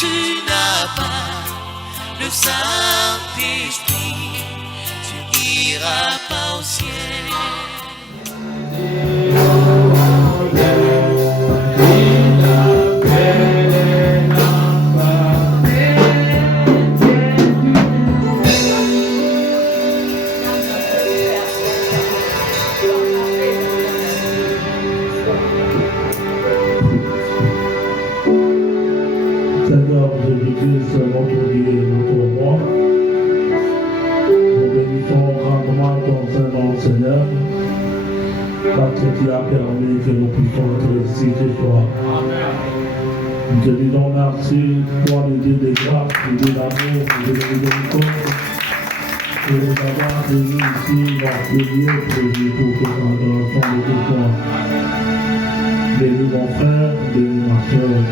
tu n'as pas le Saint-Esprit, tu n'iras pas au ciel. Seigneur Jésus-Christ, notre Dieu et notre roi, nous bénissons grandement ton Saint-Nom, Seigneur, parce que tu as permis que nous puissions être ici ce soir. Nous te disons merci, toi le Dieu de grâce, le Dieu d'amour, le Dieu de miséricorde, de nous avoir réunis ici dans ce lieu prévu pour que nous adoration de ce soir. Bénis mon frère, bénis ma soeur.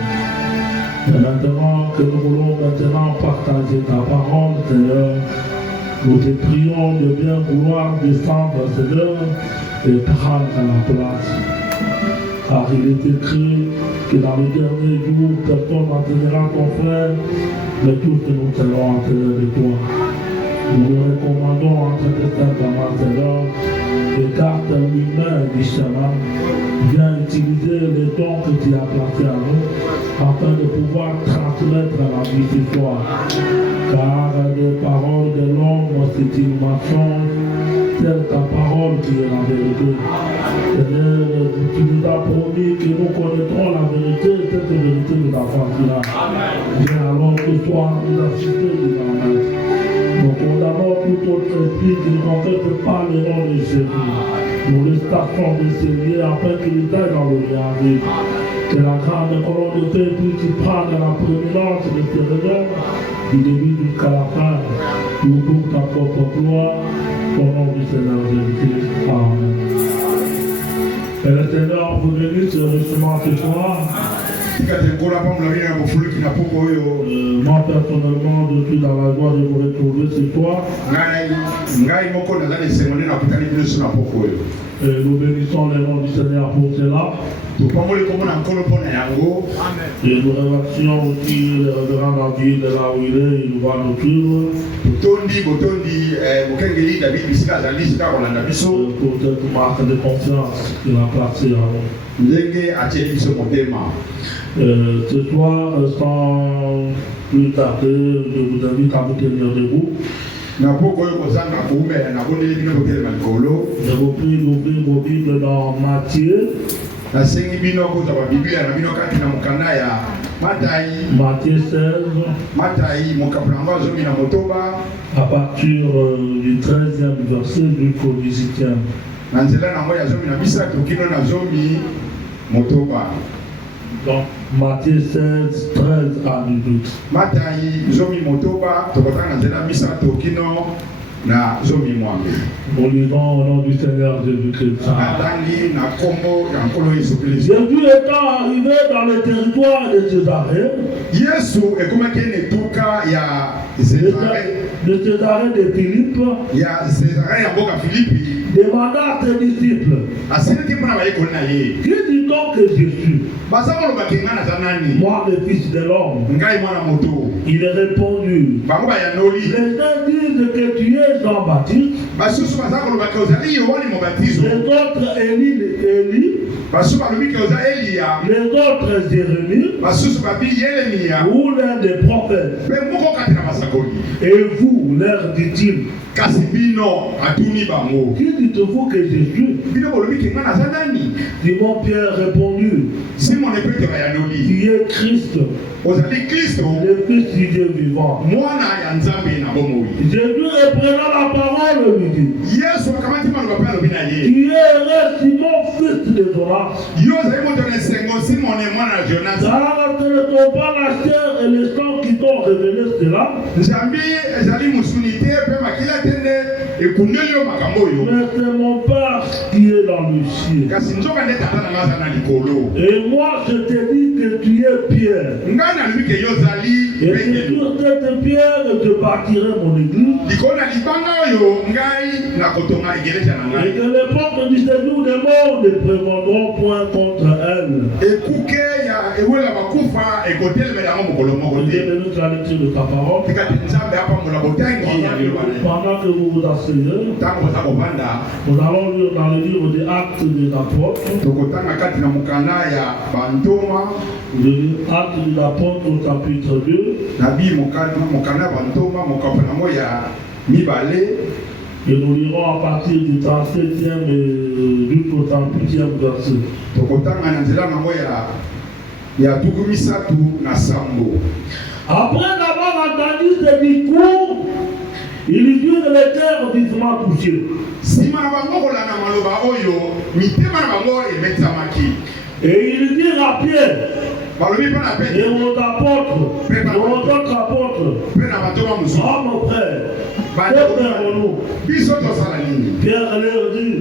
Et maintenant que nous voulons maintenant partager ta parole, Seigneur, nous te prions de bien vouloir descendre, Seigneur, et prendre la place. Car il est écrit que dans le dernier jour, personne n'entraînera ton frère, mais tous nous serons entraînés de toi. Nous nous recommandons entre tes saints, Seigneur, écarte l'humain du chemin, viens utiliser les dons que tu as placés à nous, afin de pouvoir transmettre la vie ce soir. Car les paroles de l'homme, c'est une mensonge, c'est ta parole qui est la vérité. Seigneur, tu nous as promis que nous connaîtrons la vérité, cette vérité nous affranchira. Viens alors ce soir nous assister devant nous. Nous condamnons tout autre esprit qui ne confesse pas le nom de Jésus. Nous le statuons de Seigneur afin qu'il aille dans le arrive. Que la grande colonne de paix puisse prendre la prééminence de ces raisons du début jusqu'à la fin. Nous pour ta propre gloire, au nom du Seigneur Jésus-Christ. Amen. Et le Seigneur vous bénisse richement ce soir. Moi personnellement, je suis dans la joie de vous retrouver ce soir. Et nous bénissons le nom du Seigneur pour cela. Et nous remercions aussi le révérend David de là où il est, il va nous suivre. Pour cette marque de confiance qu'il a placée en nous. Ce soir, sans plus tarder, je vous invite à vous tenir debout. Je vous prie d'ouvrir vos Bibles dans Matthieu. Matthieu 16. À partir du 13e verset jusqu'au 18e. Donc, Matthieu 16, 13 à 18. Nous lisons au nom du Seigneur Jésus-Christ. Jésus étant arrivé dans le territoire de Césarée, de Césarée de Philippe, demanda à ses disciples, qui dit donc que je suis? Moi, le Fils de l'homme. Il est répondu, les uns disent que tu es Jean-Baptiste, les autres Élie, les autres Jérémie, ou l'un des prophètes. Et vous, leur dit-il, qui dites-vous que je suis? Simon Pierre répondit, tu es Christ, le Fils du Dieu vivant. Jésus reprenant la parole lui dit, tu es heureux Simon, fils de Jonas, car ce ne sont pas la chair et le sang qui t'ont révélé cela, Mais c'est mon Père qui est dans le ciel. Et moi je te dis que tu es Pierre. Et sur cette pierre je bâtirai mon église. Et que les portes du séjour des morts ne prévaudront point contre elle. De ta parole. Pendant que vous vous asseyez, nous allons lire dans le livre des Actes des Apôtres. Le livre Actes des Apôtres au chapitre 2. Et nous lirons à partir du 37e et jusqu'au 38e verset. Après avoir entendu ce discours, il dit que les terres vivement touchées. Et il dit à Pierre et aux apôtres, aux autres apôtres, oh mon frère, que ferons-nous? Pierre leur dit,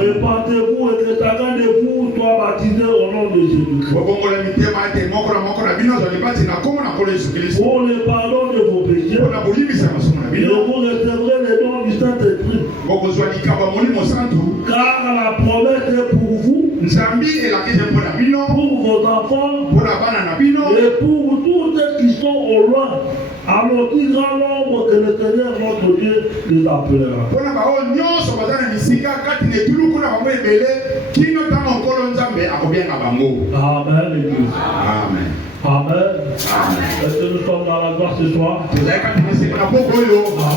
répandez-vous et détagandez-vous, sois baptisés au nom de Jésus-Christ pour le pardon de vos péchés, et vous recevrez le don du Saint-Esprit. Car la promesse est pour vous, pour vos enfants et pour tous ceux qui sont au loin, à l'autre grand nombre que le Seigneur notre Dieu les appellera. Amen, l'Église. Amen. Amen. Est-ce que nous sommes dans la gloire ce soir? En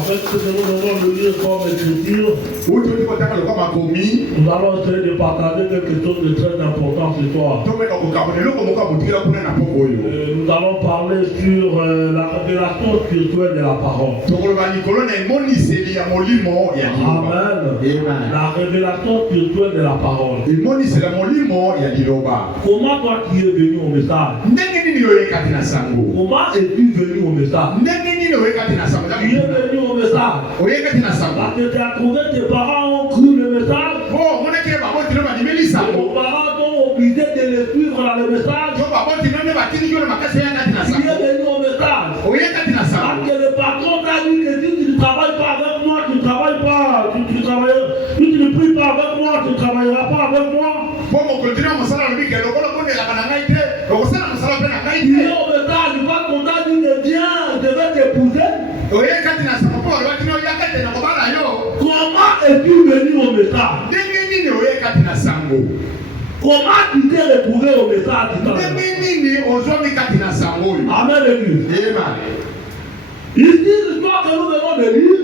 fait, nous allons le lire comme écriture. Nous allons essayer de partager quelque chose de très important ce soir. Nous allons parler sur la révélation spirituelle de la parole. Amen. La révélation spirituelle de la parole. Comment toi tu es venu au message? Comment es-tu venu au message? Tu es venu au message. Parce que tu as trouvé tes parents ont cru le message. Vos parents t'ont obligé de les suivre dans le message. Tu es venu au message. Parce que le patron t'a dit que si tu ne travailles pas avec moi, tu ne travailles pas. Si tu ne pries pas avec moi, tu ne travailleras pas avec moi. Tu es au message, pas qu'on t'a dit de viens, je vais t'épouser. Comment es-tu venu au message? Comment tu t'es retrouvé au message? Amen, l'Église. Ici, l'histoire que nous venons de lire,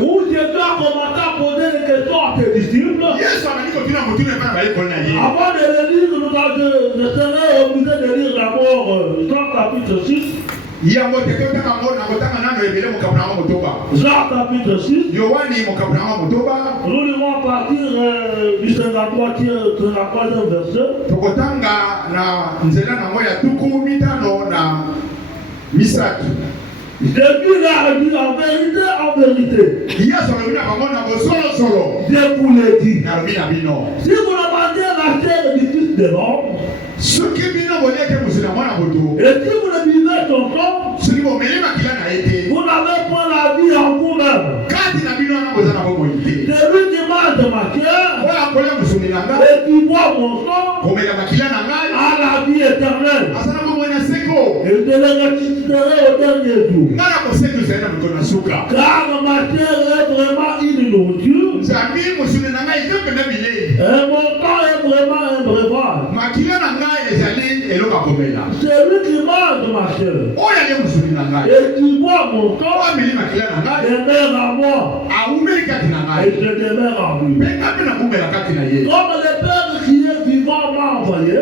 où Jésus a commencé à poser des questions à ses disciples. Avant de le lire, nous serons obligés de lire d'abord Jean chapitre 6. Jean chapitre 6. Nous lirons à partir du 53e verset. Jésus a dit en vérité, je vous l'ai dit, si vous demandez la chair du Fils de l'homme, et si vous ne vivez son sang, vous n'avez pas la vie en vous-même. Celui qui mange de ma chair et qui boit mon sang a la vie éternelle. Et je le ressusciterai au dernier jour. Car ma chair est vraiment une nourriture. Et mon temps est vraiment un breuvage. Celui qui mange ma chair et qui boit mon sang demeure en moi. Et je demeure en lui. Comme le Père qui est vivant m'a envoyé,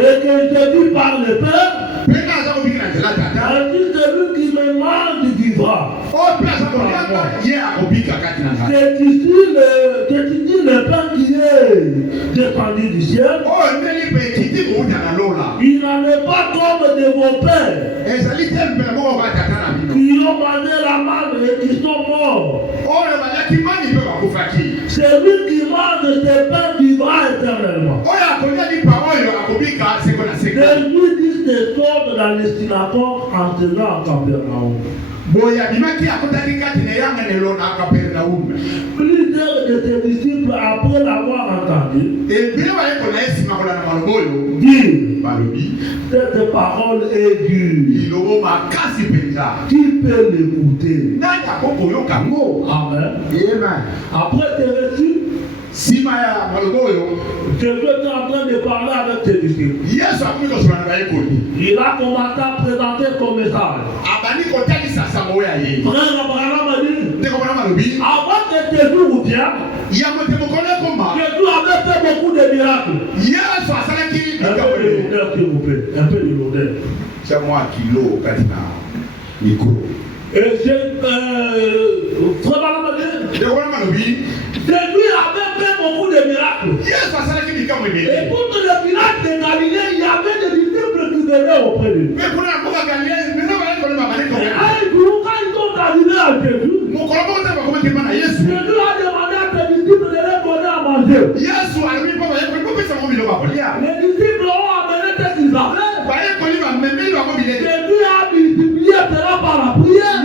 et que je vis par le Père, ainsi celui qui me mange vivra. C'est ici le pain qui est descendu du ciel. Il n'en est pas comme de vos pères qui ont mangé la manne et qui sont morts. C'est lui qui mange ses pains vivra éternellement. Et lui dit des sortes dans les synagogues en tenant en Capernaum. Plusieurs de ses disciples, après l'avoir entendu, disent cette parole est dure. Qui peut l'écouter? Amen. Après tes reçus, quelqu'un est en train de parler avec ses disciples. Il a commencé à présenter son message. Frère Abraham a dit, avant que tes jours viennent, que Dieu avait fait beaucoup de miracles. Un peu de l'odeur, s'il vous plaît. Un peu de l'odeur. C'est moi qui l'eau, micro. Et c'est frère Abraham a dit, c'est lui avait fait beaucoup de miracles. Et pour que le village de Galilée, il y avait des disciples qui venaient auprès de lui. Et un jour, quand ils sont arrivés à Jésus, Jésus a demandé à ses disciples de leur donner à manger. Les disciples ont amené ce qu'ils avaient. Jésus a multiplié cela par la prière.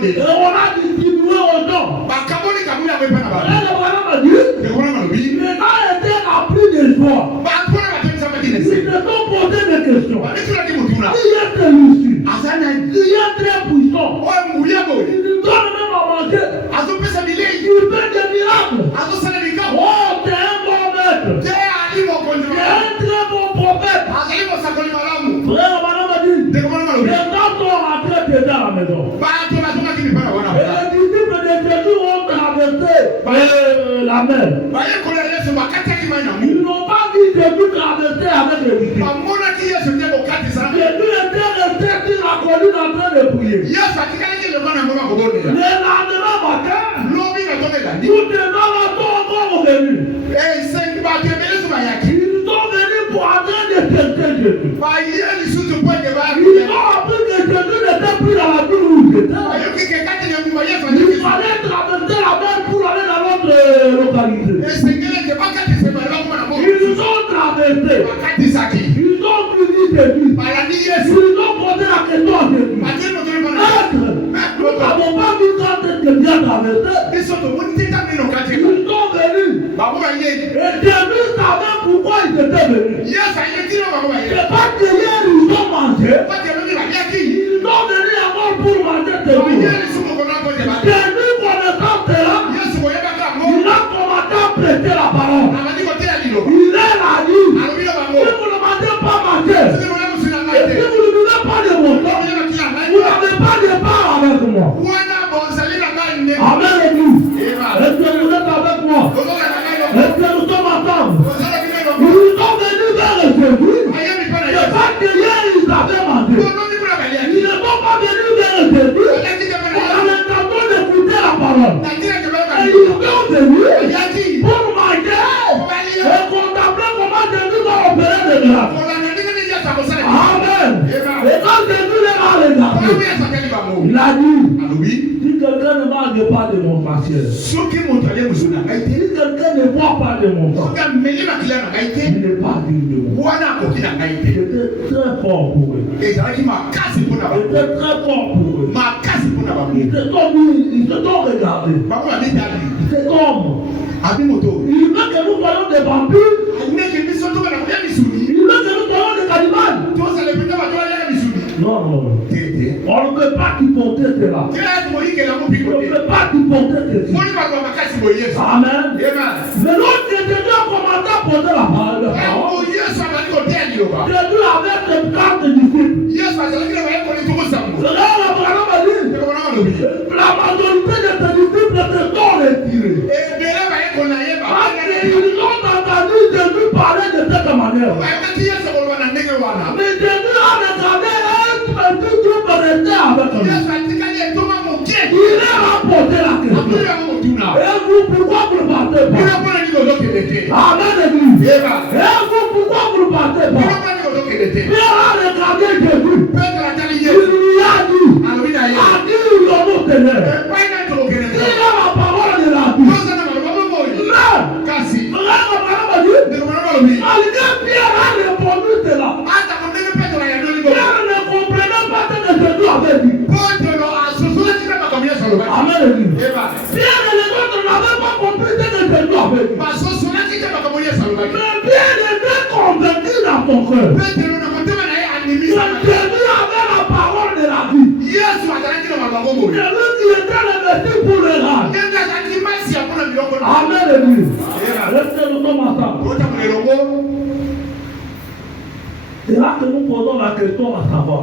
Et on a distribué aux gens. Il a été appris des joies. Ils se sont posé des questions. Il est très lucide. Il est très puissant. Il nous donne même à manger. Il fait des miracles. Oh, t'es un bon maître. T'es un très bon prophète. Frère, madame a dit, les gens sont rentrés déjà à la maison. Et les disciples de Jésus ont traversé la mer. Ils n'ont pas vu Jésus traverser avec les disciples. Jésus était resté sur la colline en train de prier. Le lendemain matin, tous les gens sont encore venus. Ils sont venus pour entrer de tester Jésus. Ils ont appris que Jésus n'était plus dans la ville où il était. Il fallait traverser la mer pour aller dans l'autre localité. Ils ont traversé. Ils ont suivi Jésus. Ils ont posé la question à Jésus. Maître, nous n'avons pas vu quand tu bien traversé. Ils sont venus. Et Jésus savait pourquoi ils étaient venus. C'est pas que hier ils ont mangé. Ils sont venus encore pour manger tes jours. Jésus connaissant cela, il a commencé à prêter la parole. Il est là, dit, si vous ne mangez pas manger, et si vous ne voulez pas de mon temps, vous n'avez pas de part avec moi. Amen, l'église. Est-ce que vous êtes avec moi? Est-ce que nous sommes ensemble? Ils sont venus vers Jésus. C'est pas que hier ils avaient mangé. Ils ne sont pas venus vers Jésus en intention d'écouter la parole. Et ils sont venus pour manger et contempler comment Jésus va opérer des miracles. Amen. Et quand Jésus les a regardés, il a dit, si quelqu'un ne mange pas de mon faciès, si quelqu'un ne boit pas de mon sang, il n'est pas digne de moi. C'était très fort pour eux. C'était très fort pour eux. Ils se sont regardés. C'est comme il veut que nous voyons des vampires. Il veut que nous voyons des cannibales. Non. On ne peut pas supporter cela. On ne peut pas supporter cela. Amen. Mais l'autre Jésus a commencé à poser la parole. Jésus avait 70 disciples. Frère Abraham a dit, la majorité de ses disciples se sont retirés. Ils ont entendu Jésus parler de cette manière. Mais Jésus a regardé un petit groupe rester avec lui. Il a rapporté la question. Et vous, pourquoi vous ne partez pas? Amen, l'église. Et vous, pourquoi vous ne partez pas? Pierre a regardé Jésus. Il lui a dit, à qui nous allons tenir? Il a la parole de la vie. Mais, malgré Pierre a répondu cela, Pierre ne comprenait pas ce que Jésus avait dit. Amen, l'église. Pierre et les autres n'avaient pas compris ce que Jésus avait dit. Mais Pierre était convaincu dans son cœur que Jésus avait la parole de la vie. Jésus qui était revêtu pour les races. Amen, l'église. Restez-nous comme ensemble. C'est là que nous posons la question à savoir.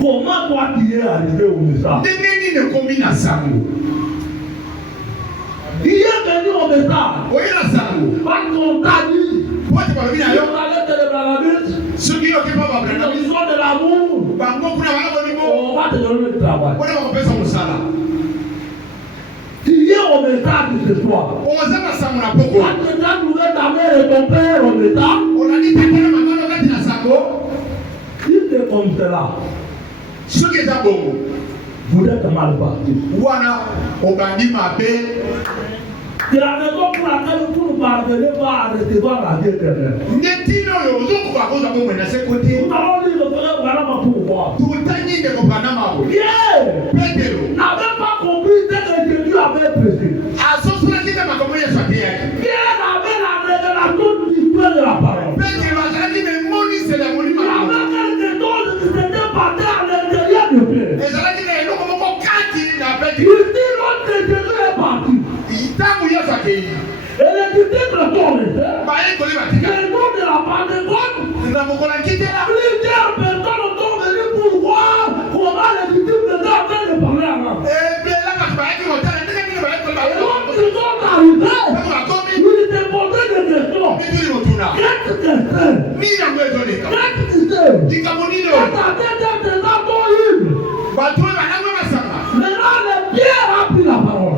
Comment toi tu es arrivé au message? Il est venu au message. Parce qu'on t'a dit. On allait célébrer la bise. L'histoire de l'amour. On va te donner le travail. Tu viens au message de ce soir. Parce que tu as trouvé ta mère et ton père au message. Il était comme cela. Vous êtes mal parti. C'est la raison pour laquelle vous ne parvenez pas à recevoir la vie éternelle. Nous allons lire le frère Branham pour voir. Pierre n'avait pas compris ce que Jésus avait prêché. Pierre avait la révélation du l'histoire de la parole. Il avait quelque chose qui s'était passé à l'intérieur de Pierre. Il dit lorsque Jésus est parti. Et les disciples sont restés. Le nom de la Pentecôte. Plusieurs personnes sont venues pour voir comment les disciples étaient en train de parler avant. Et lorsqu'ils sont arrivés, ils se posaient des questions. Qu'est-ce que c'est? Qu'est-ce que c'est? Ta tête est déjà horrible. Maintenant, le Pierre a pris la parole.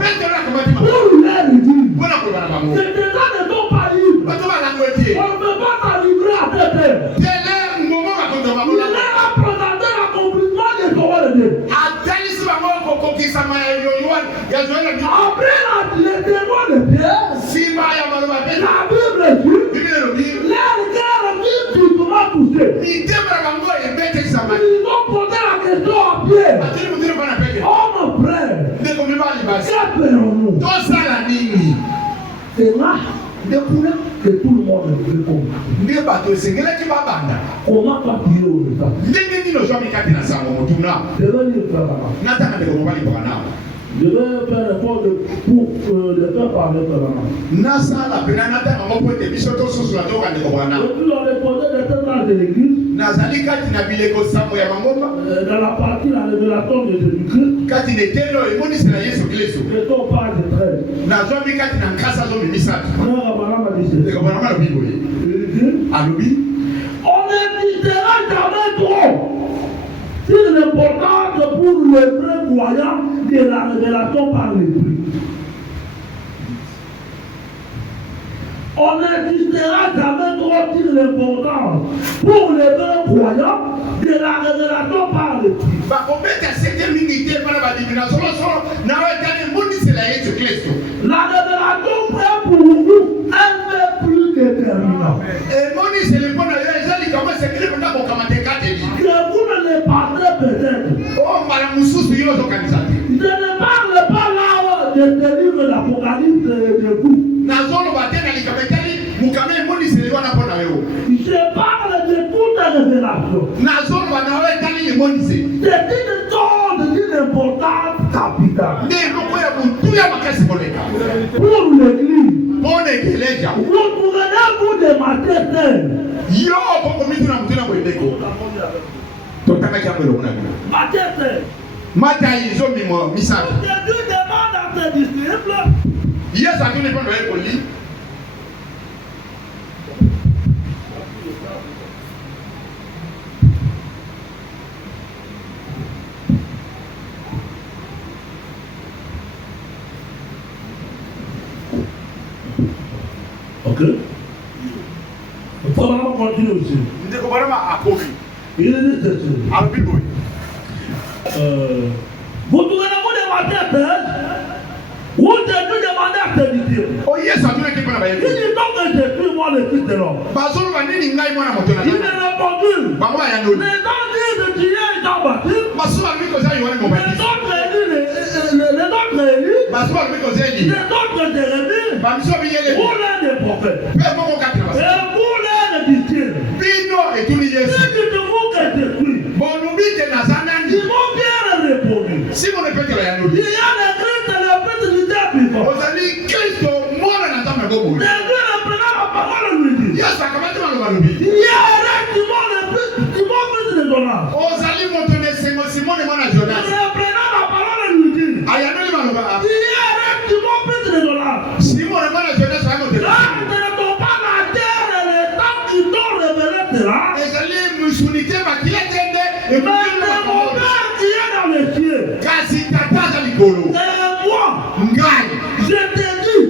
Pour lui dire. Ces gens ne sont pas libres. On ne peut pas t'enivrer à tes terres. Il leur a présenté l'accomplissement de son rôle de Dieu. Après les témoins de Pierre, la Bible dit, leur cœur est justement touché. Ils ont posé la question à Pierre. Oh mon frère, que ferons-nous? C'est là que tout le monde veut comprendre. Comment toi tu es au message? Je vais lire ça là-bas. Je vais faire l'effort de faire parler ça là-bas. Je suis dans les projets de cette âge de l'église. Dans la partie la révélation de Jésus-Christ. Et on parle de 13. On n'existera jamais trop sur l'importance pour le vrai croyant de la révélation par l'Esprit. On n'existera jamais trop sur l'importance pour les vrais croyants de la révélation par l'Esprit. La révélation prend pour vous un peu plus déterminant. Que vous ne les parlez peut-être. Je ne parle pas là de ce livre d'Apocalypse de vous. Je parle de toute révélation. C'est une chose d'une importance capitale. Pour l'église, vous souvenez-vous de Matthieu 16? Matthieu 16. Jésus demande à ses disciples. Ok. On va continuer aussi. Il est nécessaire. Vous devez vous demander à terre. Vous devez demander à terre. Oh yes, I don't keep on Il dit donc que Jésus, moi le Fils de l'homme. Il m'a répondu. Les gens disent de tuer Jean-Baptiste. Les autres élus. Les autres Jérémie. Pour l'un des prophètes. Et pour l'un des disciples. Si tu te trouves que détruit. Ils vont bien répondre. Il y a les Christ et les Christ du diable. Jésus reprenant la parole lui dit. Il y a qui vont plus de dollars. Reprenant la parole lui dit. Il y a qui vont plus de dollars. Là, ce ne sont pas la terre et les temps qui t'ont révélé cela. Mais mon Père qui est dans les cieux. Et moi, je te dis que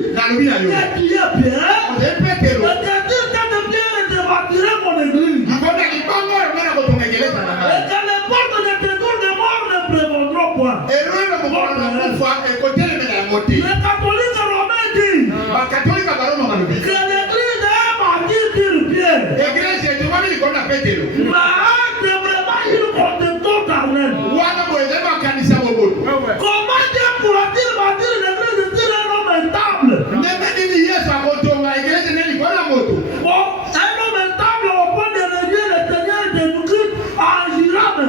tu es Pierre. Et je te dis que de Pierre te bâtirai mon église. Et que les portes de tes tours de mort ne prévaudront point. Les catholiques romains disent que l'église est bâtie sur Pierre. Mais c'est vraiment une conception carnelle. Comment Dieu pourra-t-il bâtir l'église sur un homme instable? Bon, un homme instable au point de réduire le Seigneur Jésus-Christ en girafe.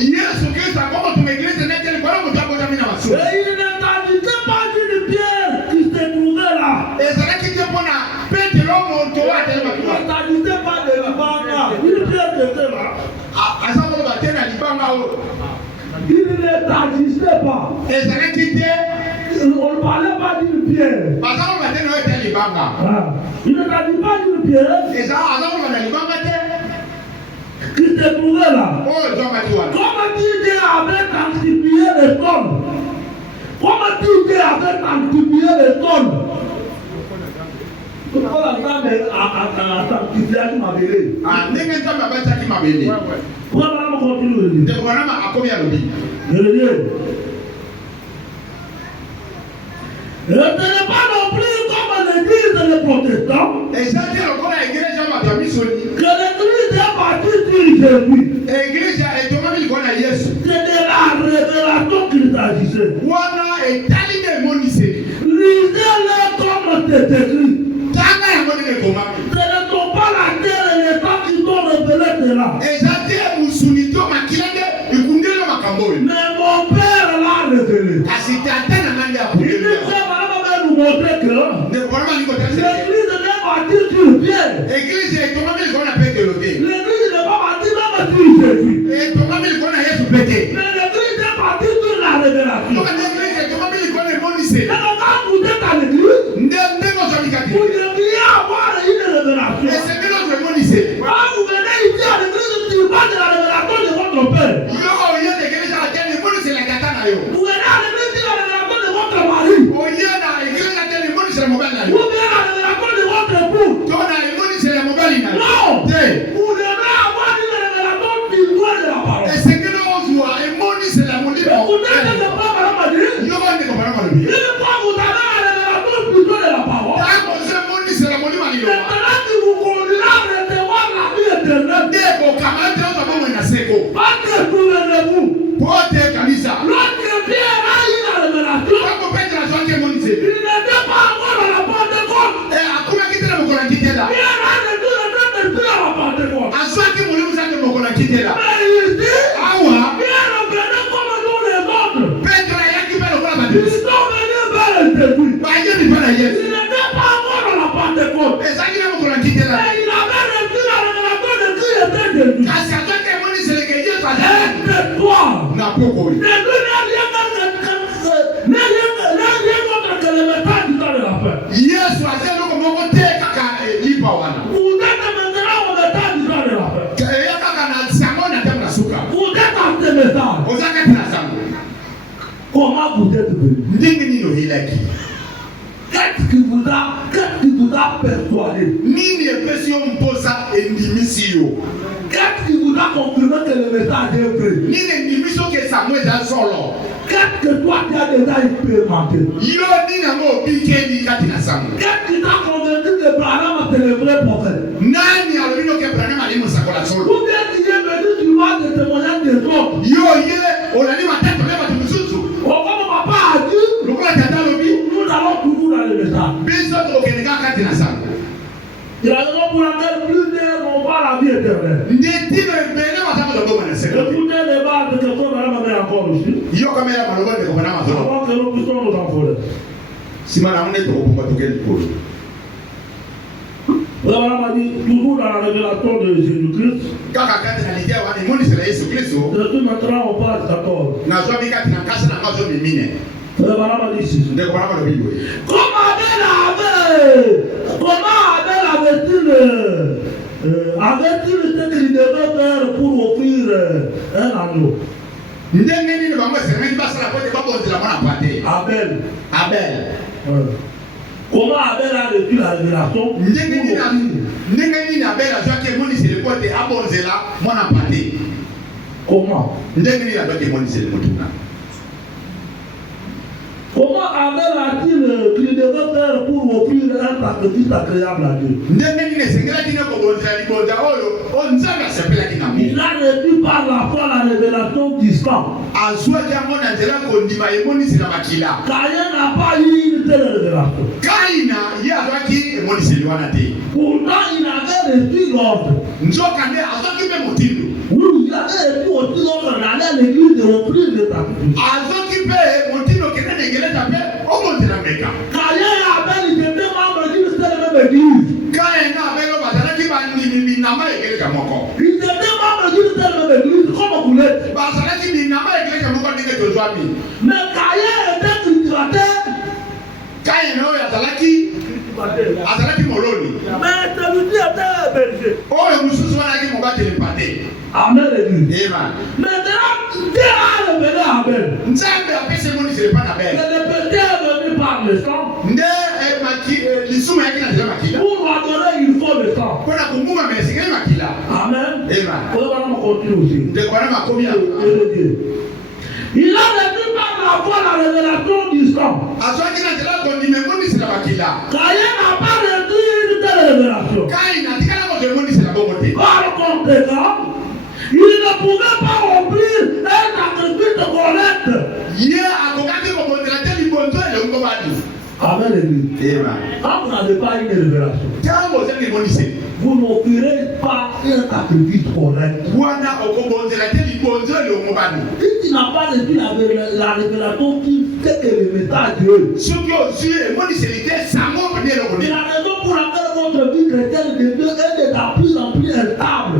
Yesu Kristo akoma tumegeleza nete ni kwa nini mtaboda Et il ne s'agissait pas d'une pierre qui se trouvait là. Il ne s'agissait pas de Libanga. Une pierre qui était là. Il ne s'agissait pas. On ne parlait pas d'une pierre. Il ne s'agit pas d'une pierre qui se trouvait là. Comment Dieu avait sanctifié les tonnes? Comment Dieu avait sanctifié les tonnes? Pourquoi la femme a sanctifié ma bébé? Voilà, on continue. Je le dis. Et ce n'est pas non plus comme l'église des protestants que l'église est bâtie sur Jésus. C'est de la révélation qu'il s'agissait. Lisez-le comme c'est écrit. Ce ne sont pas la terre et les temps qui sont révélés cela. Mais mon Père l'a révélé. Il dit que nous montrer que l'église n'est bâtie sur Pierre. L'église n'est pas bâtie même sur Jésus. Mais l'église est bâtie sur la révélation. Et donc quand vous êtes à l'église, vous devriez avoir une révélation. Quand vous venez ici à l'église, tu parles de la révélation de votre Père. Vous venez à l'église, tu la révélation de votre mari. Ou bien la révélation de votre époux. Non, vous devez avoir une révélation spirituelle de la parole. Écoutez ce que Paul m'a dit. Une fois vous avez la révélation spirituelle de la parole, maintenant qui vous conduira à recevoir la vie éternelle. Parce que souvenez-vous, lorsque Pierre a eu la révélation, il n'était pas encore à la Pentecôte. Pierre a décidé de fuir à la Pentecôte. Mais ici, Pierre prenait comme nous les autres. Ils sont venus vers le début. Il n'était pas encore à la Pentecôte. Mais il avait reçu la révélation de qui était Jésus. Toi, Jésus n'a rien contre que le message du temps de la fin. Vous êtes maintenant au Comment vous êtes venu? Qu'est-ce qui vous a persuadé? Qu'est-ce qui vous a confirmé que le message est vrai? Qu'est-ce que toi tu as déjà expérimenté? Qu'est-ce qui t'a convaincu que Branham est le vrai prophète? Ou bien tu es venu sur moi de témoignages des autres? Comme papa a dit, nous allons toujours dans le message. Il a raison pour laquelle plus d'un n'ont pas la vie éternelle. Écoutez les balles de quelqu'un Branham met encore aussi. Avant que nous puissions nous envoler. Branham a dit toujours dans la révélation de Jésus-Christ. Depuis maintenant on parle d'accord. Branham a dit ici. Comment Abel avait-il ce qu'il devait faire pour offrir un agneau? Abel. Comment Abel a reçu la révélation? Comment? Comment Abel a-t-il qu'il devait faire pour offrir un sacrifice agréable à Dieu? Il a reçu par la foi la révélation d'Islam. Caïn n'a pas eu une telle révélation. Pourtant il avait reçu l'ordre. Oui, il avait reçu aussi l'ordre d'aller à l'église de offrir le sacrifice. Caïn et Abel étaient membres d'une seule même église. Ils étaient membres d'une seule même église, comme vous l'êtes. Mais Caïn était cultivateur. Mais celui-ci était berger. Amen l'église. Maintenant, Dieu a révélé Abel. C'est le péché est venu par le sang. Pour adorer, il faut le sang. Amen. On va continuer aussi. Il a reçu par la foi la révélation du sang. Caïn n'a pas reçu une telle révélation. Par conséquent, il ne pouvait pas remplir un sacrifice correct. Amen l'église. Quand vous n'avez pas une révélation, vous n'offrirez pas un sacrifice correct. Si tu n'as pas reçu la révélation qui fait que le message de Dieu, c'est la raison pour laquelle votre vie chrétienne de Dieu est de plus en plus instable.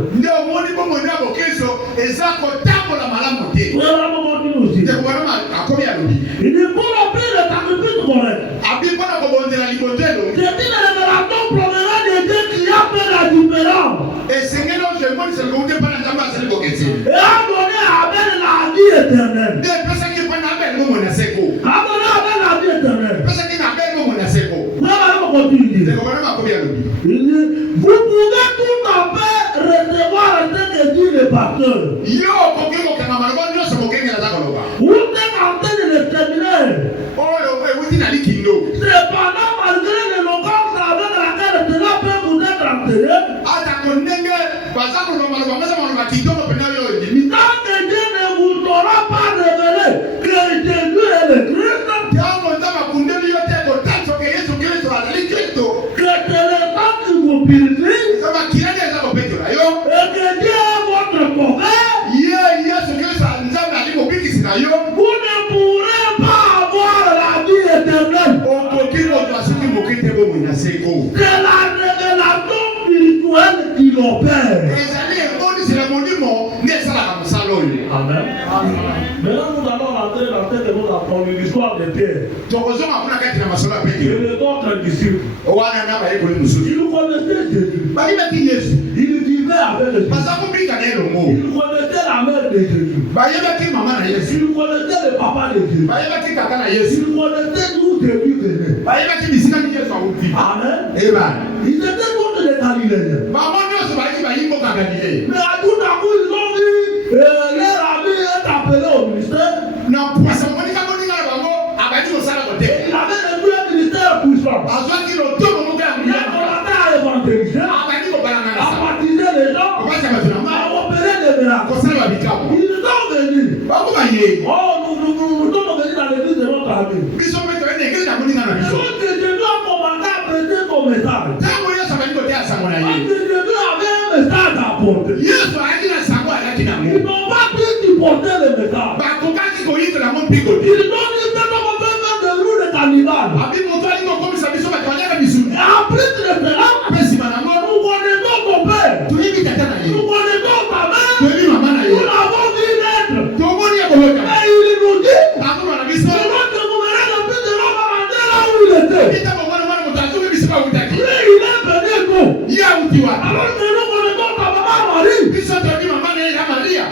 Il ne faut remplir le sacrifice correct. C'est une révélation provenant de Dieu qui a fait la différence. Et a donné à Abel la vie éternelle. A donné à Abel la vie éternelle. Il dit, vous pouvez tout à fait recevoir ce que dit le pasteur. Vous êtes en train de le terminer. Cependant, malgré l'éloquence avec laquelle cela peut vous être enterré, tant que Dieu ne vous aura pas révélé que Jésus est le Christ, que c'est le temps qui vous purifie, et que Dieu est votre prophète, vous ne pourrez pas avoir la vie éternelle. C'est la révélation spirituelle qui l'opère. Amen. Maintenant, nous allons rentrer dans cette que nous appelons l'histoire de Pierre. Et les autres disciples. Ils connaissaient Jésus. Il vivait avec Jésus. Il connaissait la mère de Jésus. bayebaki mama na Yesu, il connaissait le papa de Dieu, bayebaki kaka na Yesu, il connaissait d'où Jésus venait. bayebaki bisika ni Yesu awuti. Amen. Amen. Ils étaient tous des Galiléens. Maman nyonso bayaki bayimbo ka Galilée. Mais à tout à coup, ils ont dit, leur ami est appelé au ministère. Na poisa monika moninga na bango abadi kosala kote. Il avait devenu un ministère puissant. Azwaki lotomo moko ya Il a commencé à évangéliser, abadi kobalanga na à sa. baptiser les gens, Obasa batunama à opérer des miracles. kosala babikabo. Ils sont venus. Bako baye. Oh, nous sommes venus dans l'église de notre ami. Biso mpe toyende ekele na moninga na biso. Lorsque Jésus a commencé à prêcher son message, Tango Yesu abadi kote ya sango na ye. lorsque Jésus avait un message à apporter, Yesu ayaki na sango alaki na ils mo. n'ont pas pu supporter le message. Bakokaki koyitela mo mpiko te. Ils ont dit que nous pouvons faire de nous des cannibales. Abi moto ali kokomisa biso bato baliaka misuni. Et en plus de cela, Mpe nsima nango nous connaissons ton père, toyebi tata na ye. nous connaissons ta mère, Toyebi mama na ye. nous l'avons vu naître. Tomoni ya koloka. Et il nous dit, Akoma na biso. lorsque vous verrez le fils de l'homme rentrer là où il était, Kita bomona mwana moto azoki bisika awutaki. lui il est venu nous. Ye awuti wapi? Alors que nous connaissons ta maman Marie. Biso toyebi mama na ye ya Maria.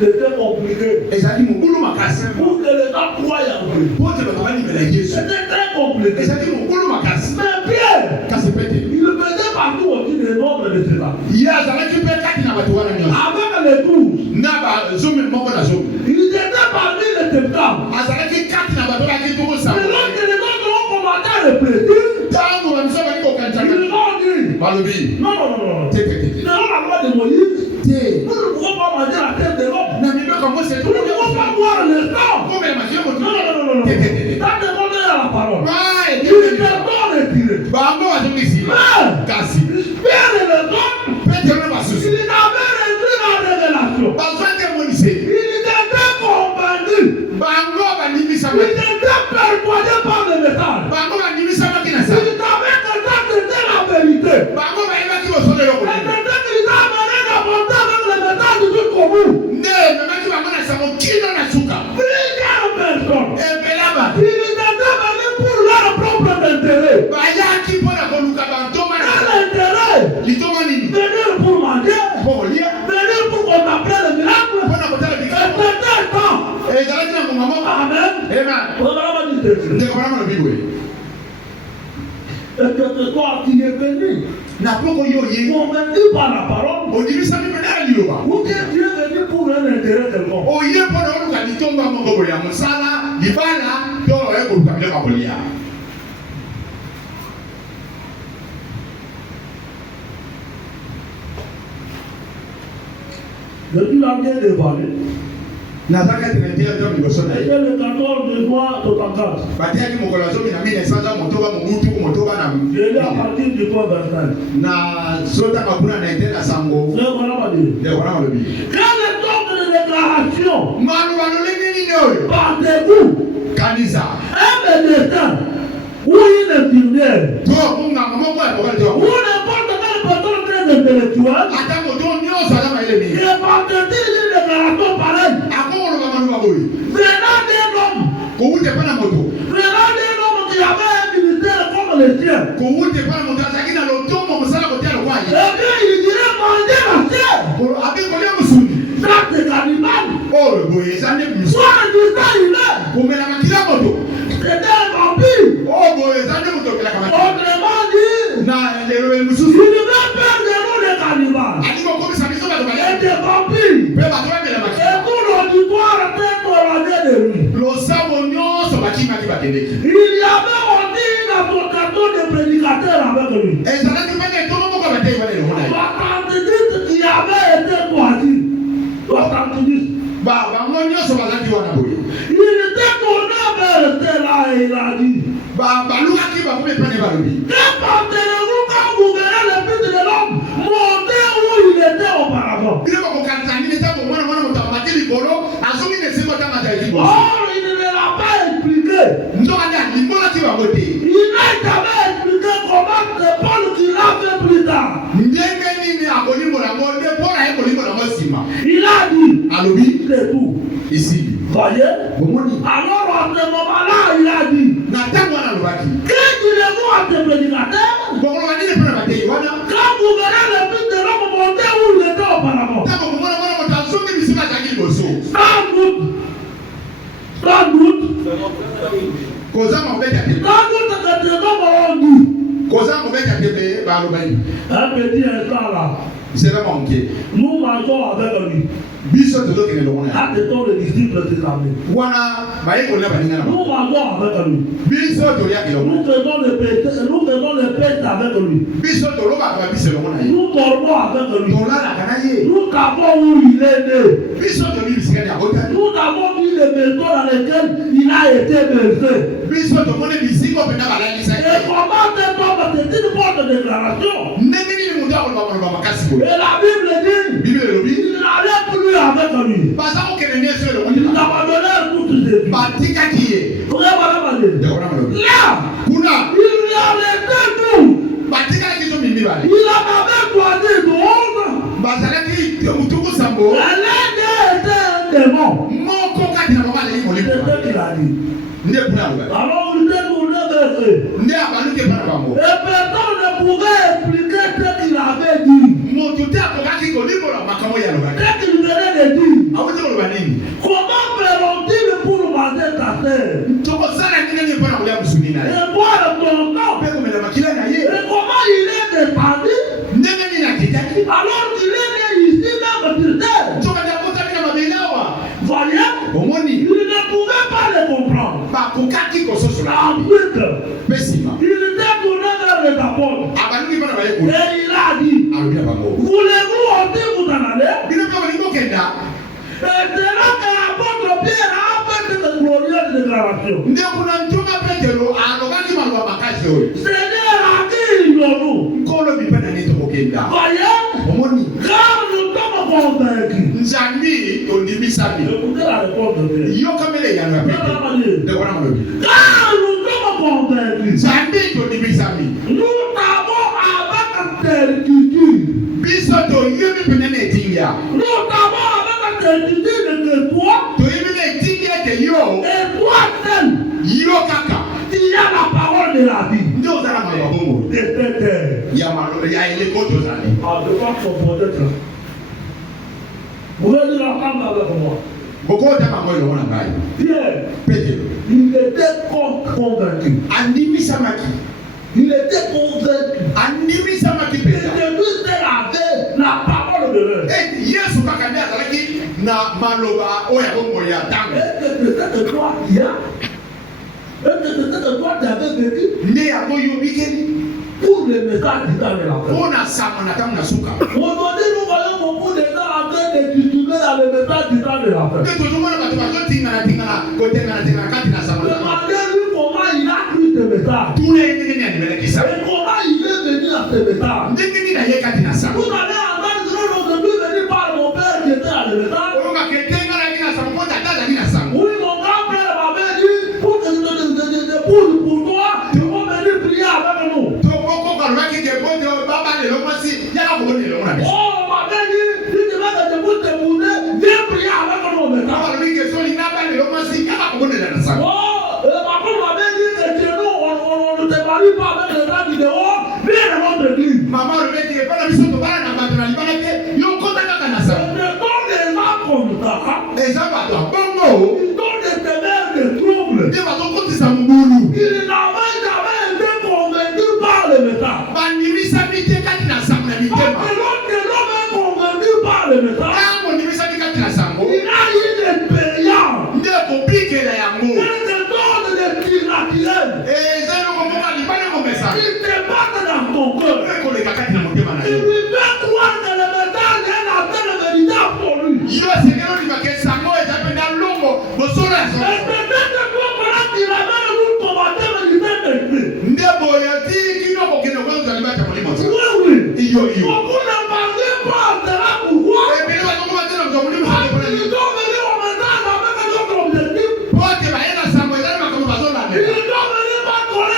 C'était compliqué. Ezali mokulu makasi. Pour que les gens croient en Dieu. Po te bato balimela Yesu. C'était très compliqué. Ezali mokulu makasi. Mais Pierre, Kasi pete. il faisait partie aussi des nombres de cela. Ye azalaki mpe kati na bato wana nyonso. Avec les 12, Na bazomi moko na zomi. ils étaient parmi les 70. Azalaki kati na bato Mais baki tokosamba. lorsque les autres ont commencé à réfléchir, Tango bamiso bali kokanisaka. ils ont dit, Balobi. non, non, non, non. Te pete te. Selon la loi de Moïse, Te. nous ne pouvons pas manger la tête de l'homme. Na mibeko mo se Nous ne pouvons pas boire le sang. Kombe ya maziwa moto. Non, non, non, non, non. Te te te te. Ça dépend de la parole. Ba Il ete. était bon retiré. Bango bazongisi. Mais, Kasi. Pierre et les autres, Pete na basusi. ils avaient reçu la révélation. Bazwaki monise. Ils étaient convaincus. Bango banimisa Ils maki. étaient persuadés par le message. Bango banimisa maki na sa. Ils savaient que ça c'était la vérité. Bango bayebaki bosolo yo Et koleka. c'était qu'ils avaient d'apporter avec le message jusqu'au bout. Nde memaki bango na sango kino na suka. Plusieurs personnes. Ebela bato. Ils étaient venus pour leur propre intérêt. Bayaki mpona koluka bantoma na Quel intérêt? litoma nini. Venir pour manger. Mpo kolia. Venir pour contempler le miracle. Mpona kotala Et bikabo. c'était temps. Ezalaki na ngonga moko. Amen. Amen. Regarde ma dit Ndeko bana mwana bibo. et que toi qui es venu, Na poko yo ye. convaincu par la parole, Ondimisa mi pena liloba. ou bien tu es venu pour un intérêt quelconque. Oye mpona oluka litomba moko boya mosala libala to oye koluka biloko ya kolia. Depuis la guerre des vallées, Nazaka tenetea ndio liboso na ye. c'était le 14 de juin 64. Batiaki mokolo ya zomi na 1900 motoba mobutu motoba Je l'ai à na partir du point 25. na sota kabuna na ete na sango. C'est voilà ma dit. Ndeko bana malobi. Quand les ordres de déclaration Manu banolenge nini oyo? par des bouts, Kanisa. un médecin ou une infirmière To kunganga moko ya kokali ou to. n'importe quelle personne très intellectuelle Ata moto nyonso aza maele qui mingi. est parti d'une déclaration pareille, Akoloba manu baboyi. venant d'un homme, Kowute pana moto. venant d'un homme qui avait un ministère comme le sien, Kowute pana moto azaki na lotomo mosala kotia lokwaye. eh bien il dirait manger la chair, Abi kolia musuni. ça c'est cannibale, Oyo boye eza nde musuni. soit du sang il est, Komela makila moto. c'était un vampire. Oyo boye eza nde moto okelaka makila. Autrement dit, Na lelo il mosusu. devait faire de nous des cannibales Ali kokomisa biso bato et balia. des vampires. Mpe bato bamela Et makila. tout l'auditoire était couragé de lui. Losambo nyonso bakimaki bakendeki. Il y avait aussi une association de prédicateurs avec lui. Ezalaki mpe etomo moko batei wana elongo na ye. 70 qui avaient été choisis. 70. Bango nyonso bazalaki wana boye. Il était tourné vers cela et il a dit, Balukaki bakomi epai ne balobi. que pensez-vous quand vous verrez le fils de l'homme monter où il était auparavant? Bino bakokanisa nini ntango mwana moto amati likolo azongi na esiko ntango azalaki liboso. Or, il ne l'a pas expliqué. Nzoka nde alimbolaki bango te. Il n'a jamais expliqué comment c'est Paul qui l'a fait plus tard. Ndenge nini akolimbola yango nde mpona ye kolimbola yango nsima. Il a dit, Alobi c'est tout. esili. Voyez? Bomoni. Alors, à ce moment-là, il a dit, Na ntango wana alobaki. que direz-vous à ce prédicateur Bokoloba nini mpona batei wana. quand vous verrez le fils de l'homme monter où il était auparavant? Ntango komona mwana moto azongi bisika azalaki liboso. Ça Sans doute. Koza mauvais à Sans doute que Dieu va me dire. Koza mauvais à Tébé, Barobani. Un petit instant là. C'est là manqué. Nous mangeons avec lui. Biso de l'autre qui est le monde. À temps les disciples des amis. Wana, Baye Kola Banina. Nous mangeons avec lui. Biso de l'autre qui est le monde. Nous faisons les fêtes avec lui. Biso de l'autre qui est le monde. Nous dormons avec lui. Dans la Canaille. Nous savons où il est né. Biso de l'autre qui est le monde. Nous avons vu les maisons dans lesquelles il a été bercé. Biso de l'autre qui est le monde. Et comment c'est une forte déclaration? Et la Bible dit il n'allait plus avec lui. Il nous abandonnait toutes ses vies. Là, il a laissé tout. Il avait choisi d'autres. Elle était un démon. C'est ce qu'il a dit. Alors il était tourné vers eux. Et personne ne pouvait expliquer ce qu'il avait dit. Ce qu'il venait de dire. Comment feront-ils pour manger ta terre? Et boire ton corps? Et comment il est descendu? Alors qu'il est né ici même sur terre. Voyez? Il ne pouvait pas le comprendre. Ensuite, il était tourné vers les apôtres. Et il a dit, voulez-vous aussi vous en aller? Et c'est là que l'apôtre Pierre a fait cette glorieuse déclaration. Seigneur, à qui irons-nous? Voyez? Car nous sommes convaincus. Écoutez la réponse de Dieu. Car nous sommes convaincus. Nous savons avec certitude. Nous savons avec certitude que toi et toi seul, il y a la parole de la vie. De cette terre. Ah, je crois que son peut-être là. Vous voulez dire la femme avec moi? Pierre, il était convaincu. Il était convaincu. Et lui seul avait la parole de l'heure. Est-ce que c'est toi qui as? Est-ce que c'est toi qui avais vécu? Pour le message du temps de la fin. Aujourd'hui, nous voyons beaucoup de gens en train de tituler dans le message du temps de la fin. Demandez-lui comment il a cru ce message. Et comment il est venu à ce message. Vous allez entendre que je ne suis venu par mon père qui était à le message. Oui, mon grand-père m'avait dit pour toi, tu vas venir prier avec nous. Oh, on m'avait dit, si tu veux que je puisse t'épouser, viens prier avec nous maintenant. Oh, ma femme m'avait dit que chez nous, on ne te marie pas avec les gens du dehors, viens dans notre église. Ils ont des ténèbres, des troubles. Ils n'avaient jamais été convaincus par le message. Parce que l'autre est convaincu par le message. Il a eu l'expérience. C'est ordre de spirituel. Il te passe dans ton cœur. Il lui fait croire que le message est la seule vérité absolue. Et peut-être que toi, pendant qu'il avait nous combattre le Saint-Esprit. Oui. Beaucoup ne parlez pas, c'est là pourquoi. Parce qu'ils sont venus au message avec un autre objectif. Ils sont venus pas connaître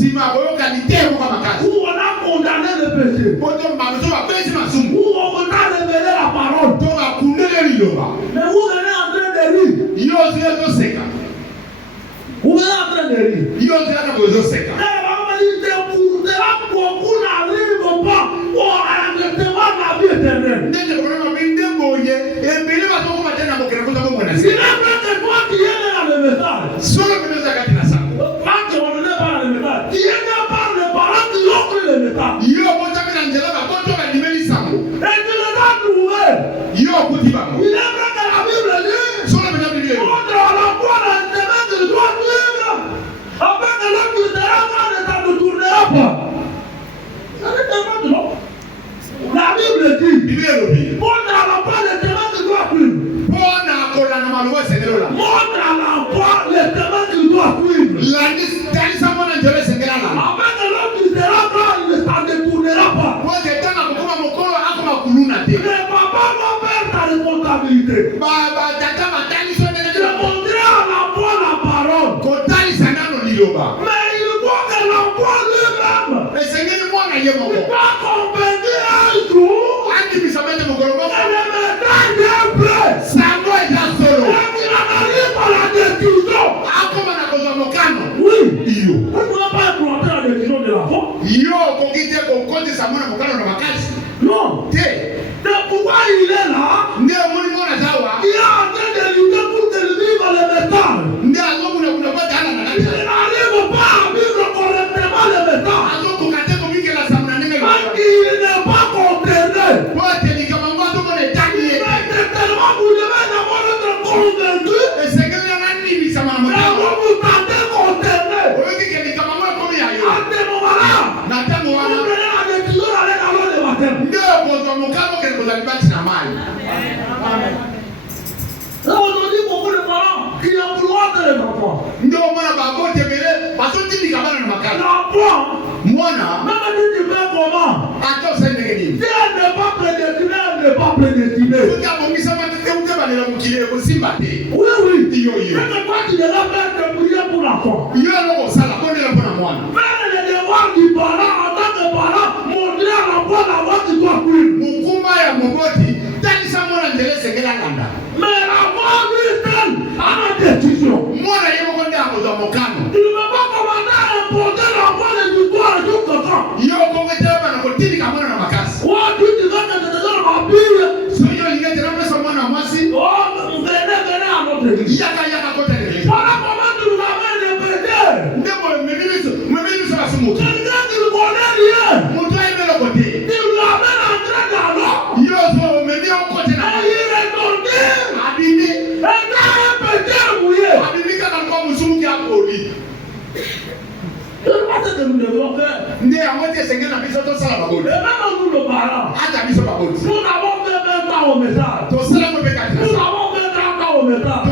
sima boyo qualité kwa makasi. Où on a condamné le péché. Poto mabezo ba pesi masumu. Où on a révélé la parole. To ba kundele liloba. Mais vous venez en train de rire. Yo zile to seka. Vous venez en train de rire. Yo zile ka bozo seka. Beaucoup n'arrivent pas à l'enlèvement de la vie éternelle. Ndenge problème binde boye e bele ba to ko tena mokere ko ko mwana. Il est vrai que toi qui es dans le message. Solo bino za kati na sa. Quand on ne pas le message, qui est par les parents qui offrent le message. Yo ko ta mina njela ba ko to ba nimeli sango. Et tu le vas trouver. Yo ko ti ba. Il est vrai que la Bible dit. Solo bino Bible. Contre la foi dans le chemin que tu dois suivre. Afin que l'homme qui te rend ne t'en tournera pas. La Bible dit, montre à l'emploi le chemin que tu dois suivre. Montre à l'emploi le chemin que tu dois suivre. Afin que l'homme qui te rendra, il ne s'en détournera pas. Mais papa va faire ta responsabilité. De montrer à l'emploi la parole. Mais il faut que l'emploi lui-même. Il va convaincre un jour. Et le message est prêt. Et qu'il en arrive à la décision. Oui. Vous ne pouvez pas implanter la décision de la foi. Non. C'est pourquoi il est là. Il est en train de lutter pour que lui vive le message. Il n'arrive pas à vivre correctement le message. Il n'est pas concerné. Tellement vous devez d'abord être convaincu. Et vous vous sentez concerné. À ce moment-là, vous prenez la décision d'aller dans l'eau de baptême. Là, aujourd'hui, beaucoup de parents qui emploient les enfants. L'enfant, même si tu fais comment, si elle n'est pas prédestinée, elle n'est pas prédestinée. Oui, oui. C'est toi qui devrais faire de prier pour l'enfant. Faire les devoirs du parent en tant que parent, montrer à l'enfant la voie qui doit suivre. Mais l'enfant lui-même a la décision. Il ne peut pas commencer à imposer l'enfant les histoires jusqu'à quand. Oh, tu disais que c'était dans ma Bible. Oh, venez à notre église. Voilà comment tu nous amènes répéter. Quelqu'un qui ne connaît rien. Tu nous amènes en train d'alors. Et il est tombé. Et là, un péché mouillé. C'est pas ce que nous devons faire. Et même nous, nos parents, nous avons fait 20 ans au message. Nous avons fait 30 ans au message.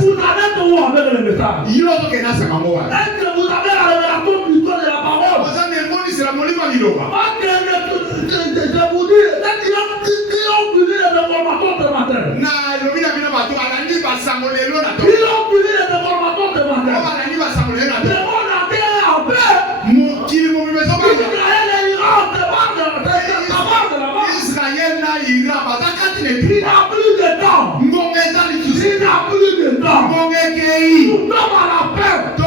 Vous n'avez que où avec le message. Est-ce que vous avez la révélation plutôt de la parole? Parce que je vous dis, qui ont puni les déformations ce matin? Qui ont puni les déformations ce matin? Le monde entier est en paix. Israël et l'Iran se battent de la bas. Il n'a plus de temps. Il n'a plus de temps. Nous sommes à la paix. Nous sommes à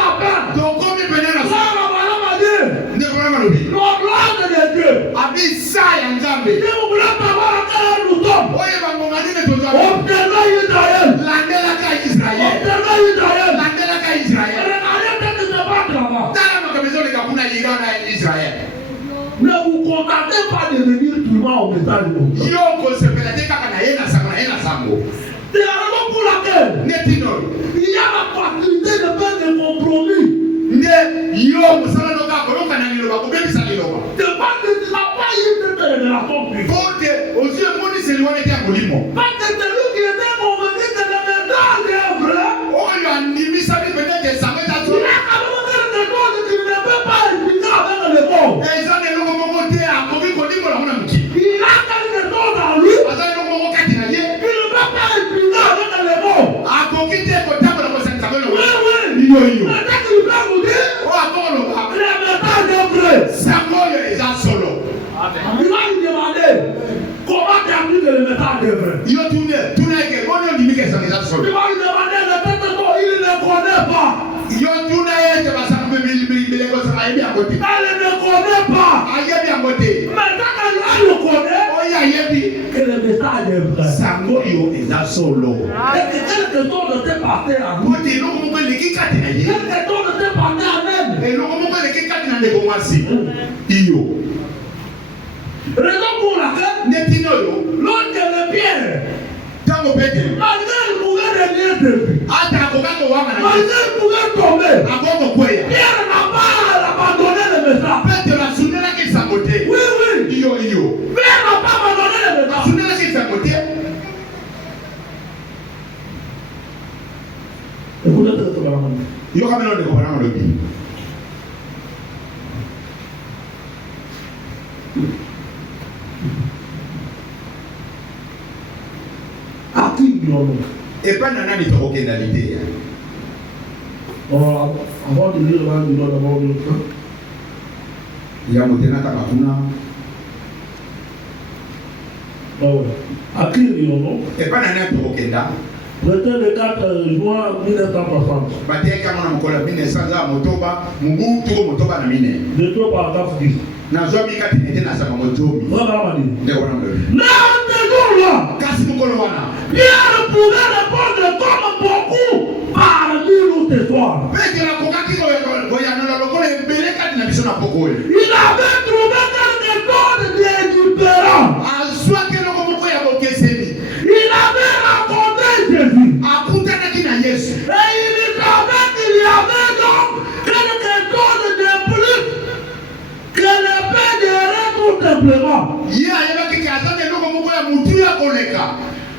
la paix. Notre langue de Dieu. Si vous voulez savoir à quelle heure nous sommes, observez Israël. Observez Israël. Regardez ce qui se passe là-bas. Ne vous contentez pas de venir souvent au message de Dieu. C'est la raison pour laquelle il y a la facilité de faire des compromis. C'est parce que tu n'as pas eu cette révélation plus. Parce que c'est lui qui était convaincu que le message est vrai. Il a quand même quelque chose qu'il ne peut pas expliquer avec le corps. Il a quelque chose en lui. Il ne peut pas expliquer avec le corps. Oui, oui. Mais dès qu'il peut côté. Maintenant que là, je connais Oya yebi. que le message est vrai. Sango yo eza solo. Et que quelque chose de tes partenaires à vous. Côté no mo le ki kati na ye. Quelque chose de tes partenaires à même. Et no mo le ki kati na ndeko mwasi. Iyo. Raison pour laquelle, Netino yo. l'autre de Pierre, Tango pete. malgré le pouvoir de Dieu de vie, Ata ko ba ko wa na. malgré le pouvoir tomber, Akoko kweya. Pierre n'a pas abandonné le message. Pete la sunela ki sangote. Oui, oui. Iyo iyo. Pierre n'a pas abandonné le message. Sunela ki sangote. Écoutez ce que je vais dire. Yo kamelo ndeko bana lobi. Et pas nana ni toko kenda l'idée. Avant de lire là, il doit d'abord dire ça. Il y a monté na takafuna. Ouais. À qui il non? Et pas nana toko kenda. C'était le 4 juin 1960. Batia kama na mokola 1900 za motoba, mubu tuko motoba na mine. De toi par grâce Christ. Na zo mi kati nete na sama motobi. Voilà, dit. Ndio wana mlo. Non, c'est là. Kasi mokolo wana. Pierre pouvait répondre comme beaucoup parmi nous ce soir. Pete la kokaki ko ya no lokole mbele kati na biso na poko. Il avait trouvé quelque chose de différent. Azwa ke loko moko ya bokeseni. Il avait rencontré Jésus. Akutana kina Yesu. Et il savait qu'il y avait donc quelque chose de plus que le Père de rien tout simplement. Ye ayeba ke atande loko moko ya mutu ya koleka.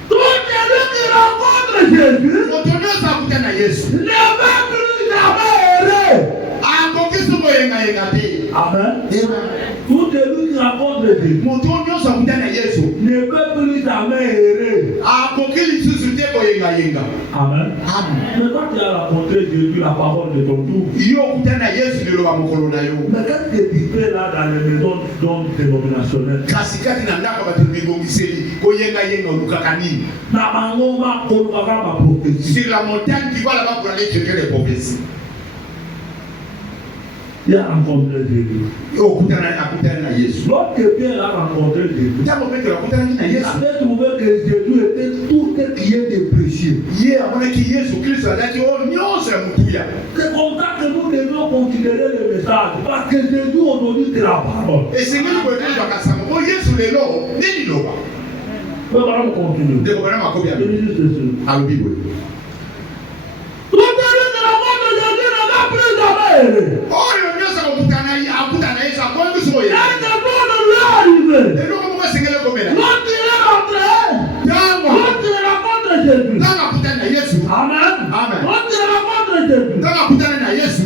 Tout celui qui rencontre Jésus Motono sa kutana Yesu. ne va plus jamais errer. Akokisu ko yenga yenga te. Amen. Tout celui qui rencontre Jésus Motono sa kutana Yesu. ne peut plus jamais errer. Akokili susu te ko yenga yenga. Amen. Amen. Mais quand tu as rencontré Jésus, la parole de ton tour, Yo kutana Yesu lelo ba mokolo na yo. mais qu'est-ce que tu fais là dans les maisons dénominationnelles? Kasi kati na ndako bato bingongiseli ko yenga yenga olukaka nini. Na mangoma kolukaka ma prophétie. Sur la montagne tu vois là-bas pour aller chercher les prophéties. Il a rencontré Jésus. Yo akutana na Yesu. Lorsque Pierre a rencontré Jésus, Ntango Petro akutana na il Yesu. avait trouvé que Jésus était tout ce qui est de péché. Ye amonaki Yesu Kristo azalaki oyo nyonso ya motuya. C'est comme ça que nous devons considérer le message. Parce que Jésus aujourd'hui c'est la parole. Esengeli koyebaka sango po Yesu lelo nini loba. Mais voilà, on continue. Ndeko bana makobi ya Je dis juste ceci. alobi boye. Tout celui qui rencontre Jésus ne va plus jamais errer. Oyo nyonso akutana Yesu akoyebi so ye. Quelque chose lui est arrivé. Eloko moko esengeli komela. Lorsqu'il est rentré, Ntango lorsqu'il rencontre Jésus. ntango akutana na Yesu. Amen. Amen. Lorsqu'il rencontre Jésus, Ntango akutana na Yesu.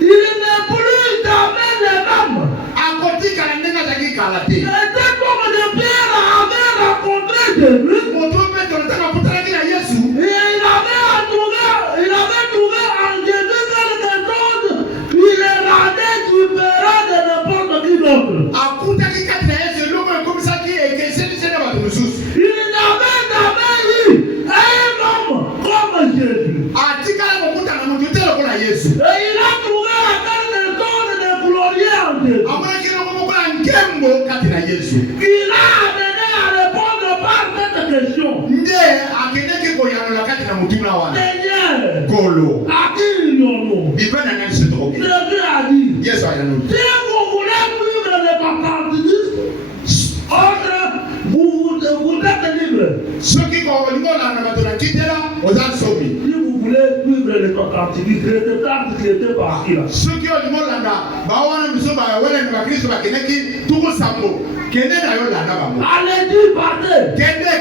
il n'est plus jamais le même. Akotikala ndenge azalaki kala te. C'était comme de Pierre avait rencontré Jésus. Moto Petro ntango akutanaki na Yesu. Et il avait trouvé en Jésus quelque chose qui le rendait différent de n'importe qui d'autre. Akutaki kati na Yesu eloko ekomisaki ekesenisi na bato mosusu. Il n'avait jamais eu un homme comme Jésus. Atikala kokutana moto te lokola Yesu. Et il a trouvé quelque chose de glorieux en Jésus. Amonaki eloko moko ya nkembo kati na Yesu. Il a amené à répondre par cette question. Nde akendeki koyanola kati na motuna wana. Seigneur, Kolo. à qui irons-nous? Bipa na nani se tokoki. Jésus a dit, Yesu ayanoli. si vous voulez vivre le baptisme, vous êtes libre. Soki kolingo olanda bato na kitela oza nsomi. Si vous voulez vivre le baptisme, c'est ça qui était parti là. Soki olingo olanda bawana biso bawelemi bakristo bakendeki tuku sambo. Kende na yo landa bango. Allez-y, partez.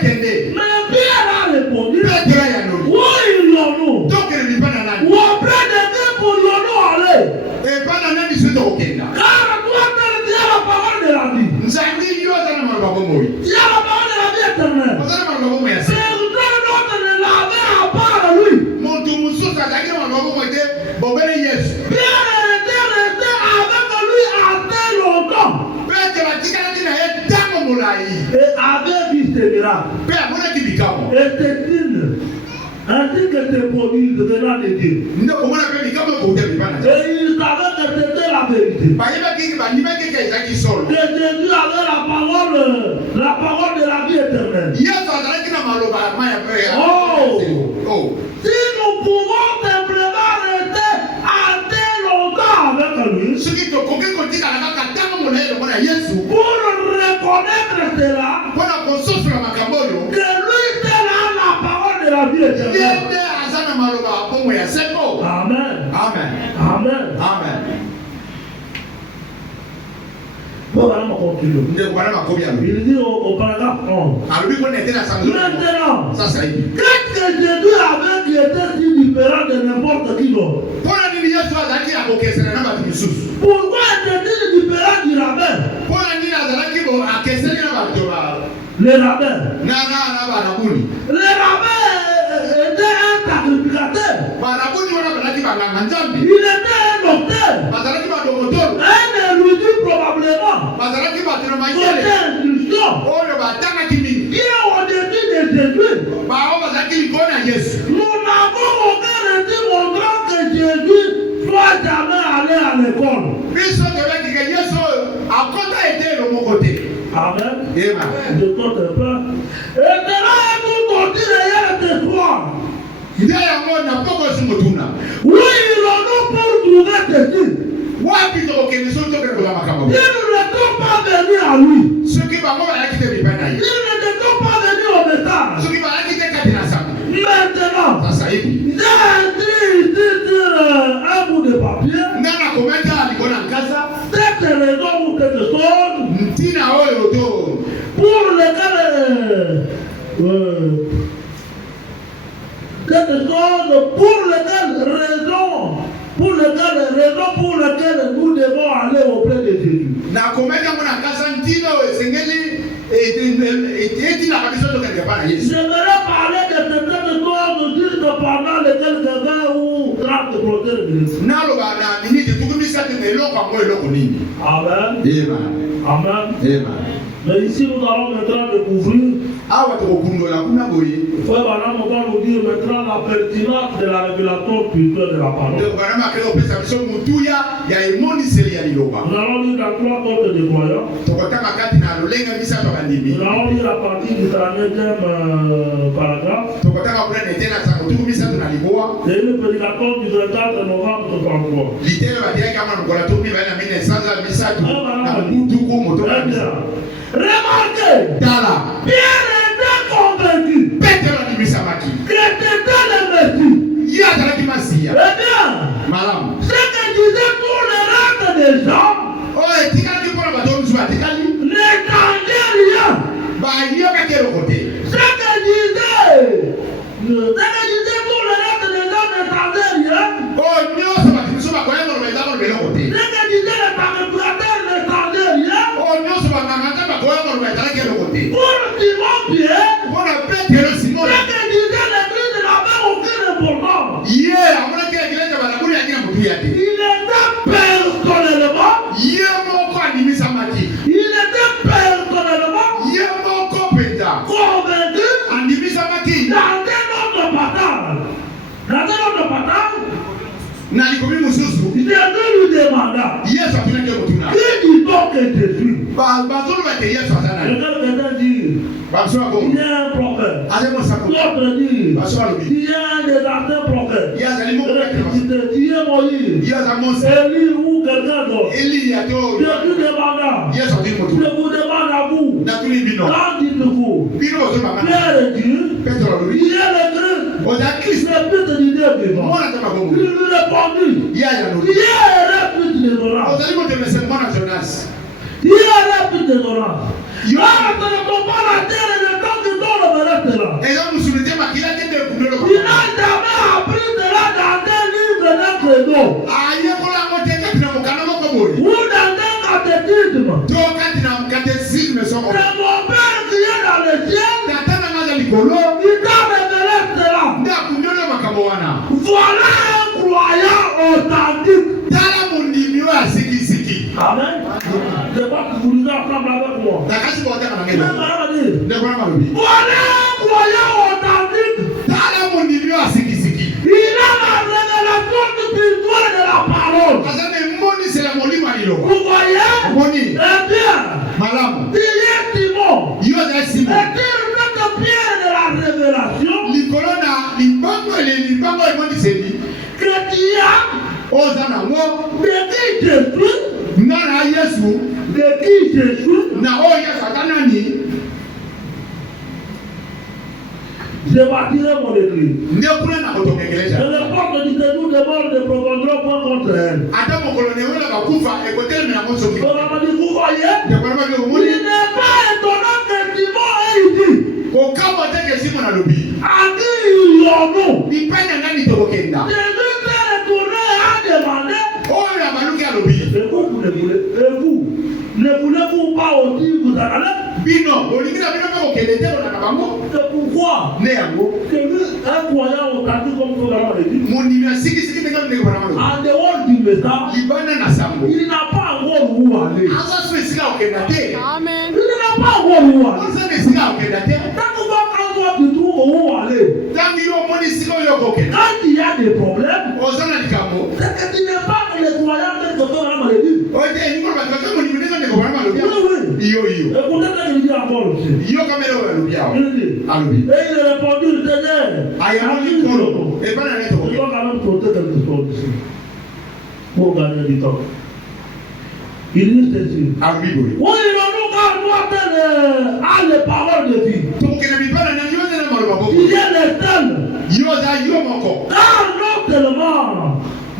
Kende. Mais Pierre a répondu, Petro ayanoli. où irons-nous? Tokele bipa na nani. Ou auprès de qui pourrions-nous aller? Epa na nani se tokokenda. Car toi, tu as la parole de la vie. Nzambi yo aza na maloba bomoi. Tu as la parole de la vie éternelle. Oza na maloba bomoi ya se. C'est d'autres ne l'avaient à part lui. Moto mosusu azalaki na maloba bomoi te bobele Yesu. Pierre était resté avec lui assez longtemps. Petro atikalaki na ye ntango molai. Et avait vu ces miracles. Mpe amonaki bikamwa. Et ces signes ainsi que tes produits venant de Dieu. Et il savait que c'était la vérité. Que Jésus avait la parole de la vie éternelle. Oh! Si nous pouvons simplement rester assez longtemps avec lui, pour reconnaître cela, que lui seul a la parole de la vie éternelle. Amen. Amen. Amen. Amen. Bon, voilà, on continue. Il dit au paragraphe 11. Maintenant, qu'est-ce que Jésus avait qui était si différent de n'importe qui d'autre? Pourquoi était-il différent du rabbin? Les rabbins. Les rabbins étaient un sacrificateur. Il était un docteur. Un érudit probablement. Côté instruction. Qui au début de Jésus. Nous n'avons aucun récit montrant que Jésus soit jamais allé à l'école. Amen. Je compte un peu. Et cela est tout continué ce soir. Oui, ils ont nous pour trouver Jésus. Ils ne sont pas venus à lui. Ils ne sont pas venus au message. Maintenant, j'ai écrit sur un bout de papier cette raison ou quelque chose pour lesquelles nous devons aller auprès de Jésus. J'aimerais parler de certaines choses juste pendant lesquelles quelqu'un ou grave de protéger l'Église. Amen. Amen. Mais ici, nous allons maintenant découvrir. Frère Branham, on va nous dire maintenant la pertinence de la révélation spirituelle de la parole. Nous allons lire la 3 portes de croyants. Nous allons lire la partie du 39e paragraphe. C'est une prédication du 24 novembre 1933. Remarquez, Pierre était convaincu que c'était le Messie. Eh bien, ce que disait tout le reste des gens n'étendait rien. Ce que disait tout le reste des gens n'étendait rien. Ce que disait le sacrificateur n'étendait rien. Pour Simon Pierre, ce que disait l'Église n'avait aucune importance. Il était personnellement convaincu dans un autre partage. Jésus lui demanda, qui dit donc que Jésus? Quelqu'un dit, il y a un prophète. L'autre dit, il y a des anciens prophètes. Il y a Moïse, Élie ou quelqu'un d'autre. Jésus demanda, je vous demande à vous, quand dites-vous? Pierre dit, il y a le Christ, le Fils de Dieu vivant. Il lui répondit, il y a un plus de Jonas. Il y a un plus de Jonas. Il n'a jamais appris cela dans un livre d'un credo ou dans un catéchisme. C'est mon Père qui est dans le ciel. Il t'a révélé cela. Voilà un croyant authentique. Amen. Je crois que vous lisez ensemble avec moi. Voilà un croyant authentique. liloba. Vous voyez? Moni. Eh bien, Malamu. il est Simon. Yo za Simon. Et dire que Pierre de la révélation. Likolona libango emoni sebi. Que Dieu Ozana ngo. de qui Jésus. Nana Yesu. De qui Jésus. Na oya satanani. Je bâtirai mon église. Nekuna na kotokengeleza. Et les portes du debout des morts ne propondront point contre elle. Ata mokolo ne wela bakufa ekotel me na mosoki. On a dit, vous voyez? Nekuna ba Il moni. n'est pas étonnant que Simon ait dit. Ko kabo teke Simon na lobi. À qui ils l'ont nous? Ipanya nani tokokenda. Jésus s'est retourné et a demandé. Oyo ya baluki ya lobi. Et vous ne voulez-vous pas aussi vous en aller? Bino, olingira bino ba kokende te na bango. C'est pourquoi Ne yango. que un croyant authentique comme vous l'avez dit, Moni ya siki ndeka ndeka bana malo. en dehors du message, Libana na sambo. il n'a pas encore où aller. Asa so esika okenda te. Amen. Il n'a pas encore où aller. Asa esika okenda te. Quand tu vois quand toi tu trouves où aller, Tangi yo moni sika yo kokenda. quand il y a des problèmes, Ozana likambo. c'est que tu n'es pas les croyants que tu as mal dit. Oje niko bataka moni ndeka ndeka bana malo. Oui, oui. Iyo iyo. Écoutez ce qu'il dit encore aussi. Iyo kamera wa lobi ya. Il dit, Alobi. et il a répondu, Seigneur, Ayamoni kolo. E bana ne il tokokenda. doit quand même porter quelque chose ici pour gagner du temps. Il dit ceci. Ambibo. Oui, nous avons à les paroles de vie. Tokokenda bibana na yo na malo babo. Il y a des thèmes. Yo za yo moko. Car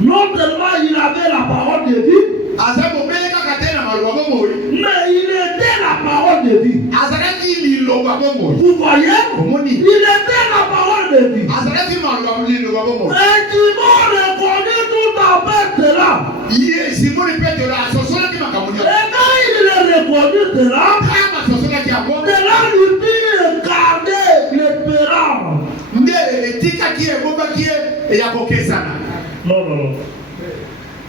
non seulement il avait la parole de vie, Asa mo bele ka katena malo babo moi. mais il était la parole de vie. Azaraki lilo babo moi. Vous voyez? Omoni. Il était la parole de vie. Azaraki malo babo lilo babo moi. Et Simon reconnaît tout à fait cela. Iye Simon Petro la sosola ki makamunya. Et quand il a reconnu cela, Kama sosola ki abo. cela lui fit garder l'espérance. Nde etika ki eboba ki ya kokesana. Non.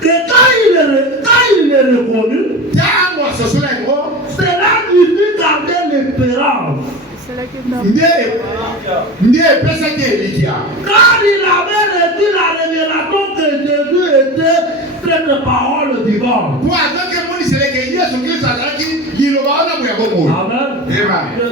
Que quand il est reconnu, Tango sosola ngo. cela lui fit garder l'espérance. C'est là que t'as. Nde pesa ki elikia. Car il avait reçu la révélation que Jésus était cette parole vivante. Pour attendre que moni seleke Yesu Kristo azalaki lilo baona mu ya bomo. Amen. Amen.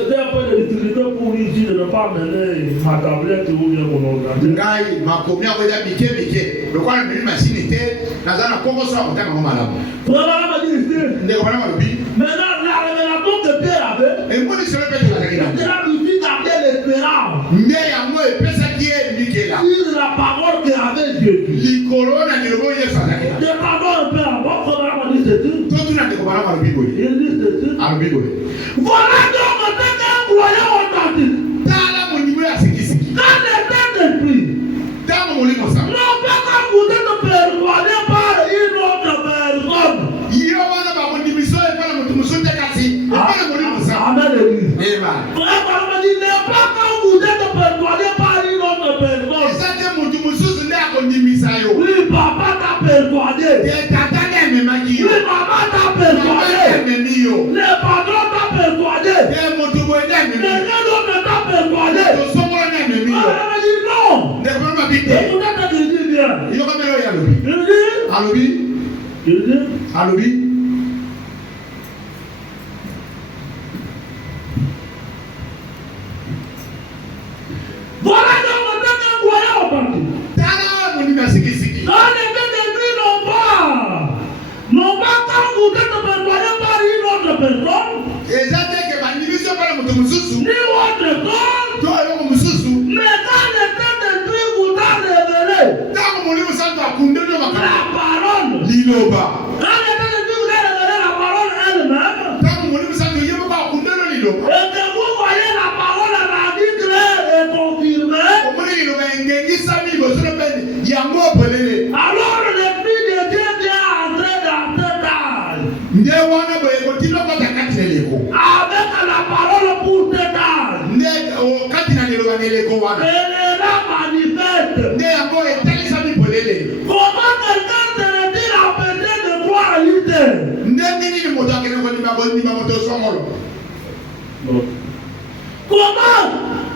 J'ai un peu de difficulté pour ici de ne pas mener ma tablette ou bien mon ordinateur. Ngai makomi ako ya mike. Lokwa mimi machine te nazana kongo so akotaka ngo malamu. Voilà ma dit ici. Ndeko bana malobi. Maintenant, la révélation que Pierre avait, E moni sele Petro azalaki na. cela lui fit garder l'espérance Nde yango epesa ki mikela. sur la parole qu'avait Jésus. Likolo na lilobo Yesu azalaki na. Je pardon un peu avant, comment on dit ceci. Totuna ndeko bana malobi boye. Il dit ceci. Alobi boye. Voilà donc un croyant authentique. Tala mo niveau ya sikisiki. Quand le Saint-Esprit, Tango molimo sa. non pas quand vous êtes persuadé par une autre personne. Iyo wana ba mondimiso e bana mutumiso te kasi. E bana molimo sa. Amen, l'église. Amen. Frère, on dit, n'est pas quand vous êtes persuadé par une autre personne. Esa te mutumiso nde akondimisa yo. Oui, papa t'a persuadé. Te tata ne memaki yo. Oui, maman t'a Mama persuadé. ne memi yo. Le patron t'a persuadé. Te mutubo ne memi. Quelqu'un d'autre t'a persuadé. To songo ne memi yo. Alors, on dit non. Ndeko bana mabite. Écoutez ce qu'il dit bien. Iyo kamera ya lobi. Il dit, Alobi. il dit, Alobi. voilà donc maintenant un croyant authentique. Tala mo ndimi sikisiki. Dans les Saint-Esprit non pas quand vous êtes persuadé par une autre personne, Eza te ke bandimiso bana mutu mususu. ni autre chose, To yo mususu. mais quand le Saint-Esprit vous a révélé Tango molimo santo akunde no la makala. parole, Liloba. quand le Saint-Esprit vous a révélé la parole elle-même, Tango molimo santo yebo ba akunde no liloba. et que vous voyez la parole rendue claire et confirmée, Omoni liloba ngengisa mi bosono pene yango pelele. alors l'Esprit de Dieu vient entrer dans cet âge Nde wana boye kotino ko takati leko. avec la parole pour cet âge. Nde o katina liloba neleko wana. Elle est là manifeste. Nde yango etalisa mi pelele. Comment quelqu'un serait-il empêché de croire à l'idée? Nde nini ni moto akene ko ndima moto songolo. Comment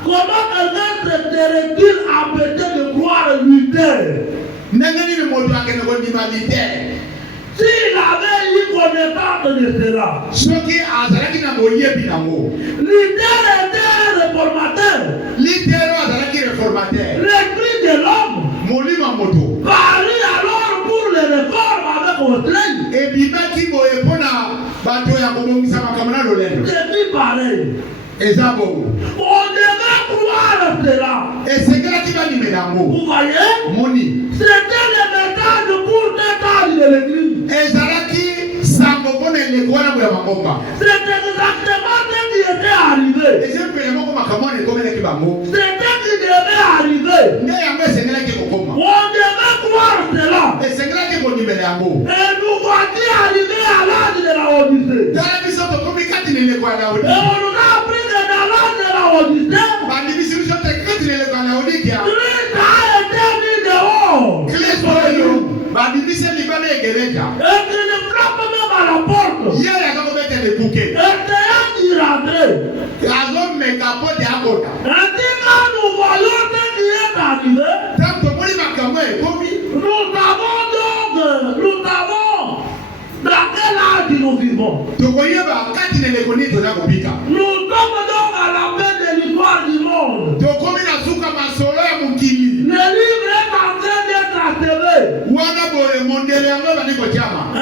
quelqu'un serait-il empêché de croire à l'idée? Nde nini ni moto akene ko ndima lite. S'il avait eu connaissance de cela, soki azalaki na boyebi nango l'idée était réformateur. litero azalaki réformateur L'esprit de l'homme molimo moto parut alors pour les réformes avec Autrey. ebimaki boye mpona bato ya kobongisa makambo na lolendo C'est plus pareil. eza bongo On devait croire à cela. esengelaki bandimela yango Vous voyez? moni C'était le message pour l'étage de l'église. ezalaki sango mpona eleko wana boya mangomba C'est exactement ce qui était arrivé. ezempele moko makambo wana ekomelaki bango C'était ce qui devait arriver. nde yango esengelaki kokoma On devait croire cela. esengelaki kondimela yango Et nous voici arrivés à l'âge de la Odyssée. tala biso tokomi kati na eleko ya Et laodi on nous a appris que dans l'âge de la Odyssée, bandimisi biso te kati na eleko ya laodikia Christ a été mis dehors. kristo oyo bandimisi libana egereja Et qu'il ne frappe même à la porte. ye yaka kobetela ekuke Essayant d'y rentrer. azomeka pote akota Et quand nous voyons ce qui est arrivé, ntango tomoni makambo ekomi nous savons dans quel âge nous vivons. tokoyeba kati na eleko nini toza kobika Nous sommes donc à la fin de l'histoire du monde. tokomi na suka masolo ya mokili Le livre est en train d'être achevé. wana boye mondele yango ebandi kotiama Un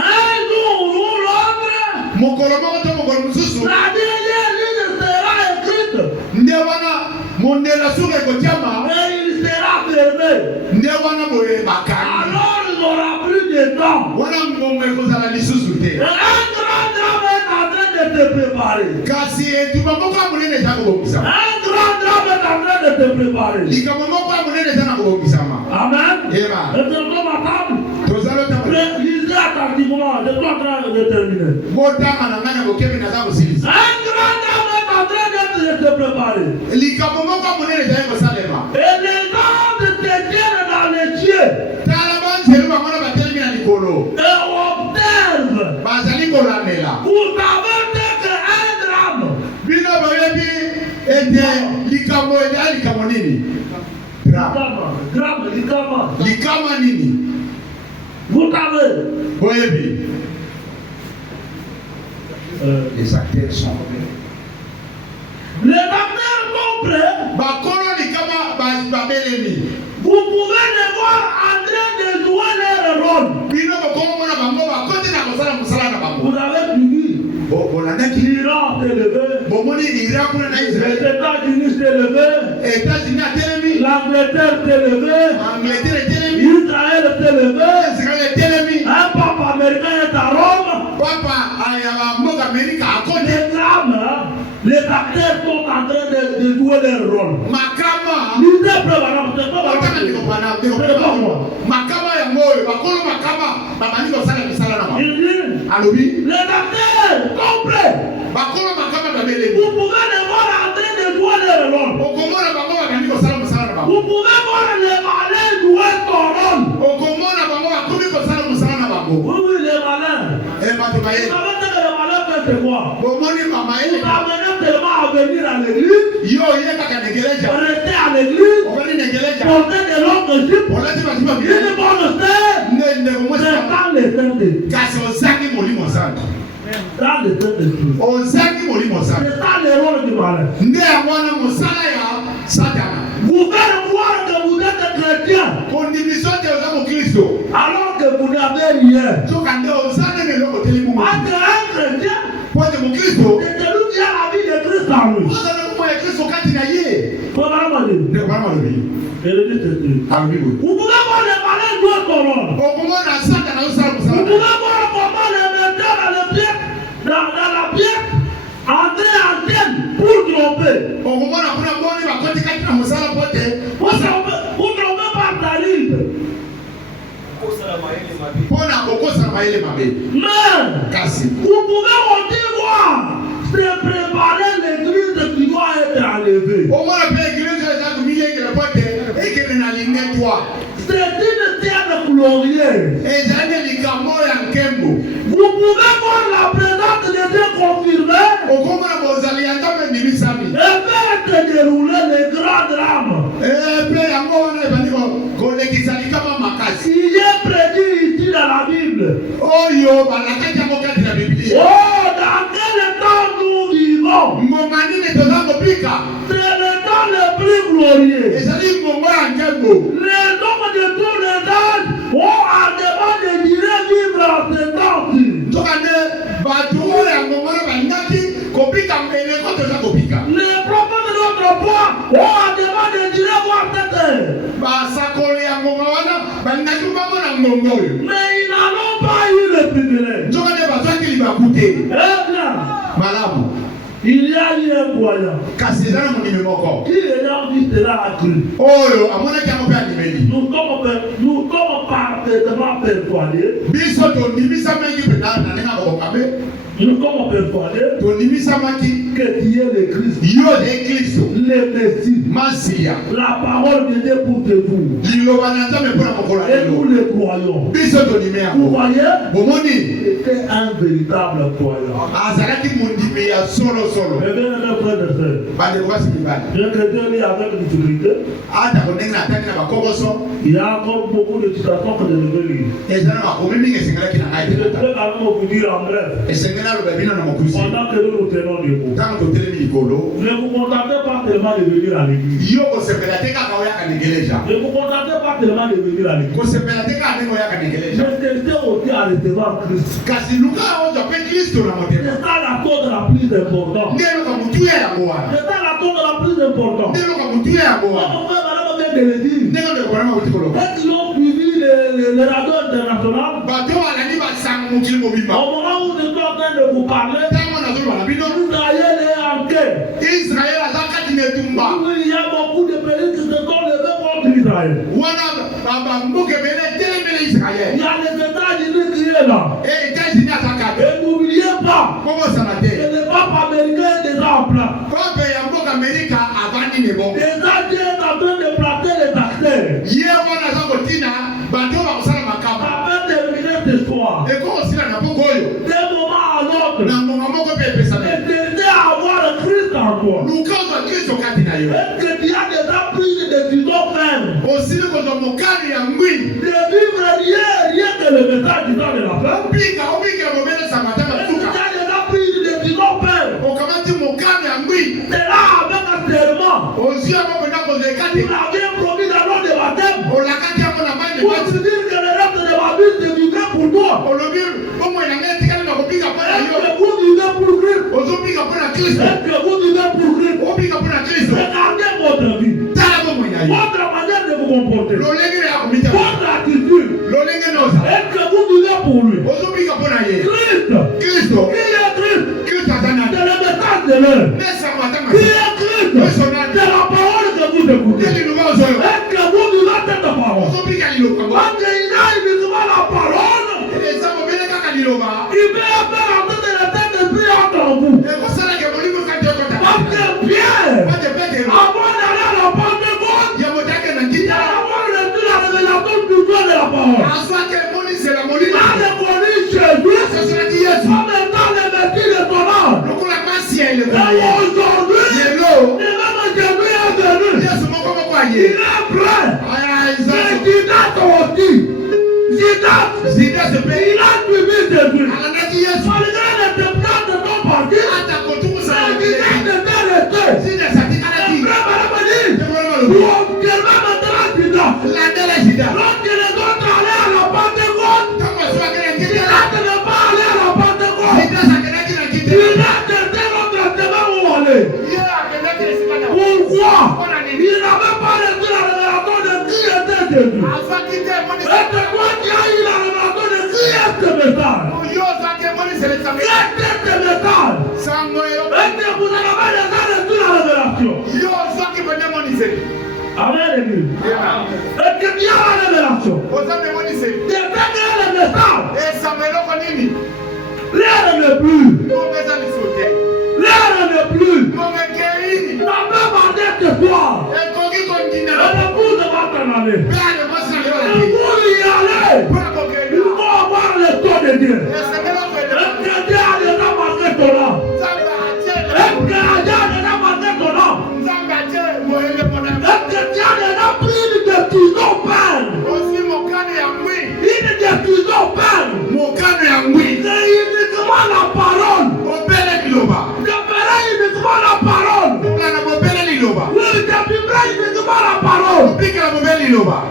jour ou l'autre, mokolo moko to mokolo mosusu la dernière ligne sera écrite nde wana mondele suka ekotiama et il sera fermé. nde wana boye bakani Alors il n'aura plus de temps. wana mbongo ekozala lisusu te Et un grand drame est en train de te préparer. kasi etumba moko ya monene eza kobongisama Un grand drame est en train de te préparer. likambo moko ya monene eza na kobongisama Amen. eba Et c'est comme à table. tozali otambola Lisez attentivement. Je suis en train de terminer. botanga na ngai na bokebi naza kosilisa Un grand drame est en train de te préparer. likambo moko ya monene ezali kosalema Et les anges se tiennent dans les cieux tala banzelu bango na batelemi na likolo et observent. bazali kolandela Vous savez ce qu'un drame. bino boyebi ete likambo eza likambo nini Drame, likama nini vous savez. boyebi les acteurs sont Les acteurs sont prêts. bakolo likama babelemi Vous pouvez les voir en train de jouer leur rôle. bino bokomona bango bakoti na kosala mosala na bango Vous avez suivi. bolandaki L'Iran s'est levé. bomoni ira kuna na Les israel États-Unis s'est levé. états-unis atelemi L'Angleterre s'est levé. angleterre etelemi Israël s'est levé. israel etelemi Un pape américain est à Rome. papa ya bamboka amerika akoti Les drames, hein, les acteurs sont en train de jouer leur rôle. makama Lisez Prévalence, c'est pas otaka vrai. ndikopana C'est pas moi. makama yango oyo bakolo makama babandi kosala misala na bango Il dit, alobi les acteurs sont prêts. bakolo makama babelemi Vous pouvez les voir en train de jouer leur rôle. okomona bango babandi kosala mosala na bango Vous pouvez voir les malins jouer son rôle. okomona bango bakomi kosala mosala na bango Oui, les malins. bato Vous baye savez ce que les malins peuvent se voir. bomoni mama Vous ye amenez seulement à venir à l'église, yo ye kaka negeleja rester à l'église, ofani negeleja porter de longues jupes, olati basima une bie bonne sœur, ndeko mwasi c'est dans les saints de Dieu. kasi ozangi molimo santo Dans les saints de Dieu. ozangi molimo santo C'est ça le rôle du malin. nde yango wana mosala ya satana Vous faites voir que vous êtes chrétien kondimiso te oza mokristo alors que vous n'avez rien. soka nde oza nene eloko telemi mo Entre un chrétien, po te mokristo c'est celui qui a la vie de Christ en lui. oza na komona kristo kati na ye Faut vraiment dire. ndeko wana malobi Et le Dieu c'est Dieu. alobi boye Vous pouvez voir les malins jouer son rôle. okomona satana osala Vous mosala pouvez voir comment les metteurs dans le pièce, dans la pièce, entrer en scène pour tromper. okomona kuna mboni bakoti kati na mosala po te Pour tromper par talib. mpona kokosala mayele mabe Mais, kasi vous pouvez aussi voir, c'est préparer l'église qui doit être enlevée. omona mpe eglize eza komiyengela po te ekende na lingetwa C'est une terre glorieuse. ezali ne likambo ya nkembo Vous pouvez voir la présence de Dieu confirmée okomona bozali ya nzambe endimisami et faire se dérouler les grands drames. mpe yango wana ebandi kolekisa likama makasi Il est prédit ici dans la Bible. oyo Ngongani ne toza kopika. C'est le temps le plus glorieux. Ezali ngongo ya ngembo. Les hommes de tous les âges ont à demander de vivre en ce temps-ci. Tokane bato ya ngongo na bangaki kopika mbele ko toza kopika. Les prophètes de notre foi ont à demander de voir cette terre. Basakoli ya ngongo wana bangaki bango na ngongo. Mais ils n'ont pas eu le privilège. Tokane bazaki libakute. Eh bien, Malamu. il y a eu un voyant Kasi ezala monime moko. qui ayant vu cela a cru. Oyo amonaki yango mpe andimeli. Nous sommes parfaitement persuadés. Biso tondimisamaki mpe na ndenge akokokabe. Nous sommes persuadés Tondimisamaki que Dieu est le Christ, yo de Kristo. le Messie, Masiya. la parole de Dieu pour te vous. Liloba na Nzambe mpona mokolo ya Et nous lelo. le croyons. Biso tondime Vous yango. voyez, Bomoni c'était un véritable croyant. azalaki mondimi ya solosolo. Mais bien, mes frères et sœurs, Bandeko basi mibali. bien que Dieu lit avec difficulté, Ata ndenge natani na bakokoso. il y a encore beaucoup de citations que je devais lire. Ezala makomi mingi esengelaki na ngai Je te peux kota. quand même vous dire en bref, Esengeli aloba bino na mokusi. pendant que nous nous tenons debout. Ntango totelemi likolo. Ne vous contentez pas tellement de venir à l'église. Yo kosepela te kaka oyaka ndengeleja. Ne vous contentez pas tellement de venir à l'église. Kosepela te kaka ndenge oyaka ndengeleja. Mais tentez aussi à recevoir Christ. Kasi luka ojo mpe Kristo na motema. C'est ça la chose la plus importante. Nde eloka motuya yango wana. C'est ça la chose la plus importante. Nde eloka motuya yango wana. Mon frère, madame, vient de le dire. Ndenge ndekolama kuti koloba. Quand ils ont suivi les radios internationales, Bato balandi basango mokili mobimba. au moment où je suis en train de vous parler, Ntango nazoloba na bino. Israël est en quête. Israel aza kati na etumba. Il y a beaucoup de pays qui se sont levés contre Israël. Wana bamboka ebele etelemeli Israel. Il y a les États-Unis qui est là. États-Unis aza kati. Et n'oubliez pas Kobosana que te. le pape américain est déjà en place. Pape ya mboka Amerika avandi ne bon. Déjà Dieu est en train de planter les acteurs. Ye wana aza kotina bato bakosala makamba. Ça va terminer ce soir. Ekokosila na mboka oyo. D'un moment à l'autre, Na ngonga moko mpe epesana. et tenter à avoir le Christ en toi. Luka ozwa Kristo kati na yo. Est-ce que tu as déjà pris des décisions fermes Osili kozwa mokali ya ngwi. de vivre rien que le message du temps de la fin? Obika mobelesa matanga Est-ce que tu suka. as déjà pris des décisions fermes? Okamati mokali ya ngwi. C'est là avec un serment. Ozwi yango mpena kozwa Tu ekati. l'avais promis dans l'eau de baptême. Olakaki yango na mai de Pour bati. te dire que le reste de ma vie, c'est vivre pour toi. Olobi bomoi na ngai etikali na kobika mpo na Est-ce yo. que vous vivez pour Christ? Ozobika mpo na Kristo. Est-ce que vous vivez pour Christ? Obika mpo na Kristo. Regardez votre vie, Tala bomoi na yo. votre manière de vous comporter, Lolenge ya komita. votre attitude. Lolenge noza. Est-ce que vous vivez pour lui? Ozobika mpo na ye. Christ, Kristo. qui est Christ? Kristo aza nani? C'est le message de l'heure. Mesa matanga. Qui est Christ? C'est la parole que vous écoutez. Ndeli luba ozoyo. Est-ce que vous vivez cette parole? Ozobika liloba ngo. Quand il a uniquement la parole, Eza mobele kaka liloba. il peut faire entrer de la tête de Dieu entre vous. Ekosalaka molimo kati okota. Parce que Pierre, Pate Petero. avant d'aller à la Pentecôte, Ya motake na il ntina. a d'abord reçu la révélation du Dieu de la parole. Aswaki emonisela Il molimo. a reconnu Jésus Asosolaki Yesu. comme étant le Messie de son âme. Lokola pasi ya eleko Et na ye. aujourd'hui, Lelo. et même Jésus est venu. Yesu moko moko Il aye. est prêt. Aya Mais Isaac. Judas aussi. Judas, Zida se pe. il a suivi Jésus. Alandaki Yesu. Malgré les tempêtes de son parti, Ata kotukusa na mais Judas bile. était resté. Zida satikalaki. Frère, madame dit, Tekolo malobi. pour qu'elle va maintenant Judas. Landela Zida. Lorsque les autres allaient à la Pentecôte, Tango aswaki na Judas kitela. ne pas allé à la Pentecôte. Zida sakelaki na kitela. Judas était notre chemin où aller. Ye akelaki esika na. Pourquoi? Mpona Il nini? n'avait pas reçu la révélation de qui était Jésus. Aswaki te Et emonisela. c'est toi qui as eu la révélation de qui est ce message. Yo ozwaki emonisela Qui esango. était ce message? Sango yo. Est-ce que vous n'avez pas déjà reçu la révélation? Yo ozwaki pene emonisela. Amen, l'église. Est-ce que tu as la révélation? Oza emonisela. C'est ça qui est le message. Esango eloko nini? L'air ne plus. Topesa biso te. L'air ne plus. Mongekei. Ça peut marcher ce soir. Ekoki Et kondina. l'épouse va s'en aller. Mpe ale mwasi na yo Et alaki. pour y aller, Mpona il kokende. faut avoir le temps de Dieu. Esengela kwende. Est-ce que Dieu a déjà marqué ton âme? Nzambe atie Est-ce que Dieu a déjà marqué ton âme? Nzambe atie moyenge mpona yo. Est-ce que tu as déjà pris une décision ferme? Osi mokano ya ngwi. Une décision ferme. Mokano ya ngwi. C'est uniquement la parole. Obele biloba. Je ferai uniquement la liloba.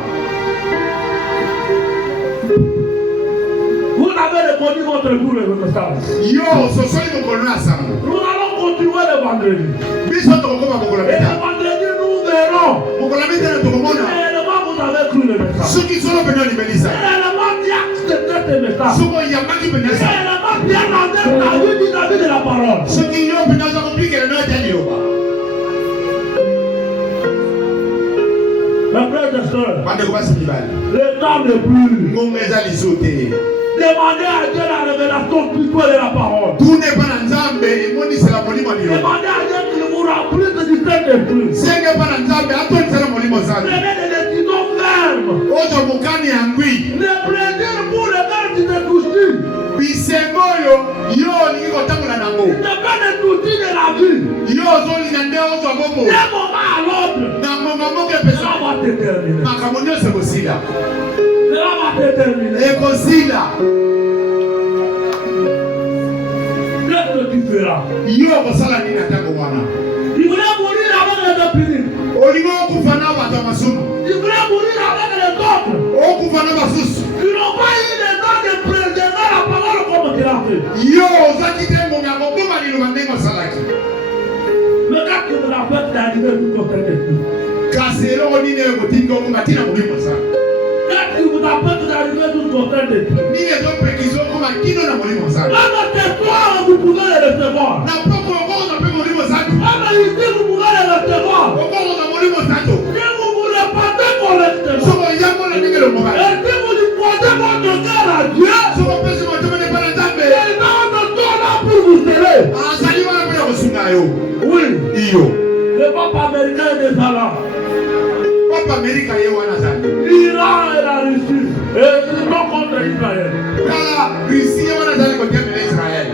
Vous avez répondu votre tour et votre message. Yo, sosoli mokolo na sango. Nous allons continuer le vendredi. Biso tokokoma mokolo Et beta. le vendredi, nous verrons. Mokolo beta na tokomona. Réellement, vous avez cru le message. Soki solo pena limelisa. Réellement, bien accepté ce message. Soko yamaki pena sa. Réellement, bien entendre la vie vis-à-vis de la parole. Soki yo pena za komplike na ta liloba. Mes frères et sœurs, Bande ko basi libali. le temps n'est plus. Ngombe za lisote. Demandez à Dieu la révélation spirituelle de la parole. Tout n'est pas dans Nzambe, emonisela molimo liloba. Demandez à Dieu qu'il vous remplisse du Saint-Esprit. Senge pa na Nzambe atonisela molimo zake. Prenez des décisions fermes. Ozo mokani ya ngwi. Le plaisir pour lequel tu te touches. Bisengo yo yo olingi kotambola nango. Ne pas de soucis de la vie. Yo ozolinga nde ozwa bomo. D'un moment à l'autre, Na ngonga moko cela epesa. va te terminer. Makambo nyonso ekosila. Cela va te terminer. Ekosila. Qu'est-ce que tu feras? Yo okosala nini na ntango wana? Tu voulais mourir avec les opinions. Olingi okufa na bato ya masumu. Tu voulais mourir avec les autres. Okufa na basusu. Ils n'ont pas eu le temps de préserver la parole comme tu l'as fait. Yo ozwaki te ngonga koboma liloba ndenge osalaki. Mais quand tu me rappelles, tu es arrivé tout au Saint-Esprit. Kasi eloko nini ekotingi okonga ntina molimo osala. Quand tu me rappelles, tu es arrivé tout au Saint-Esprit. Nini ezopekisa okoma kino na molimo osala. Dans notre espoir, vous pouvez le recevoir. Na poko okoza mpe molimo osato. Même ici, vous pouvez le recevoir. Okoza molimo osato. Si vous vous répandez correctement, Soko yango na ndenge lomobali. et si vous disposez votre cœur à Dieu, Soko pesi motema ne pa na Nzambe. il va de là pour vous sauver. Azali wana mpo ya kosunga yo. Oui, Iyo. le pape américain est déjà là. Papa Amerika ye wana azali. L'Iran et la Russie, et ils sont contre Israël. Kala Russie ye wana azali kotemela Israel.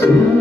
Thank you.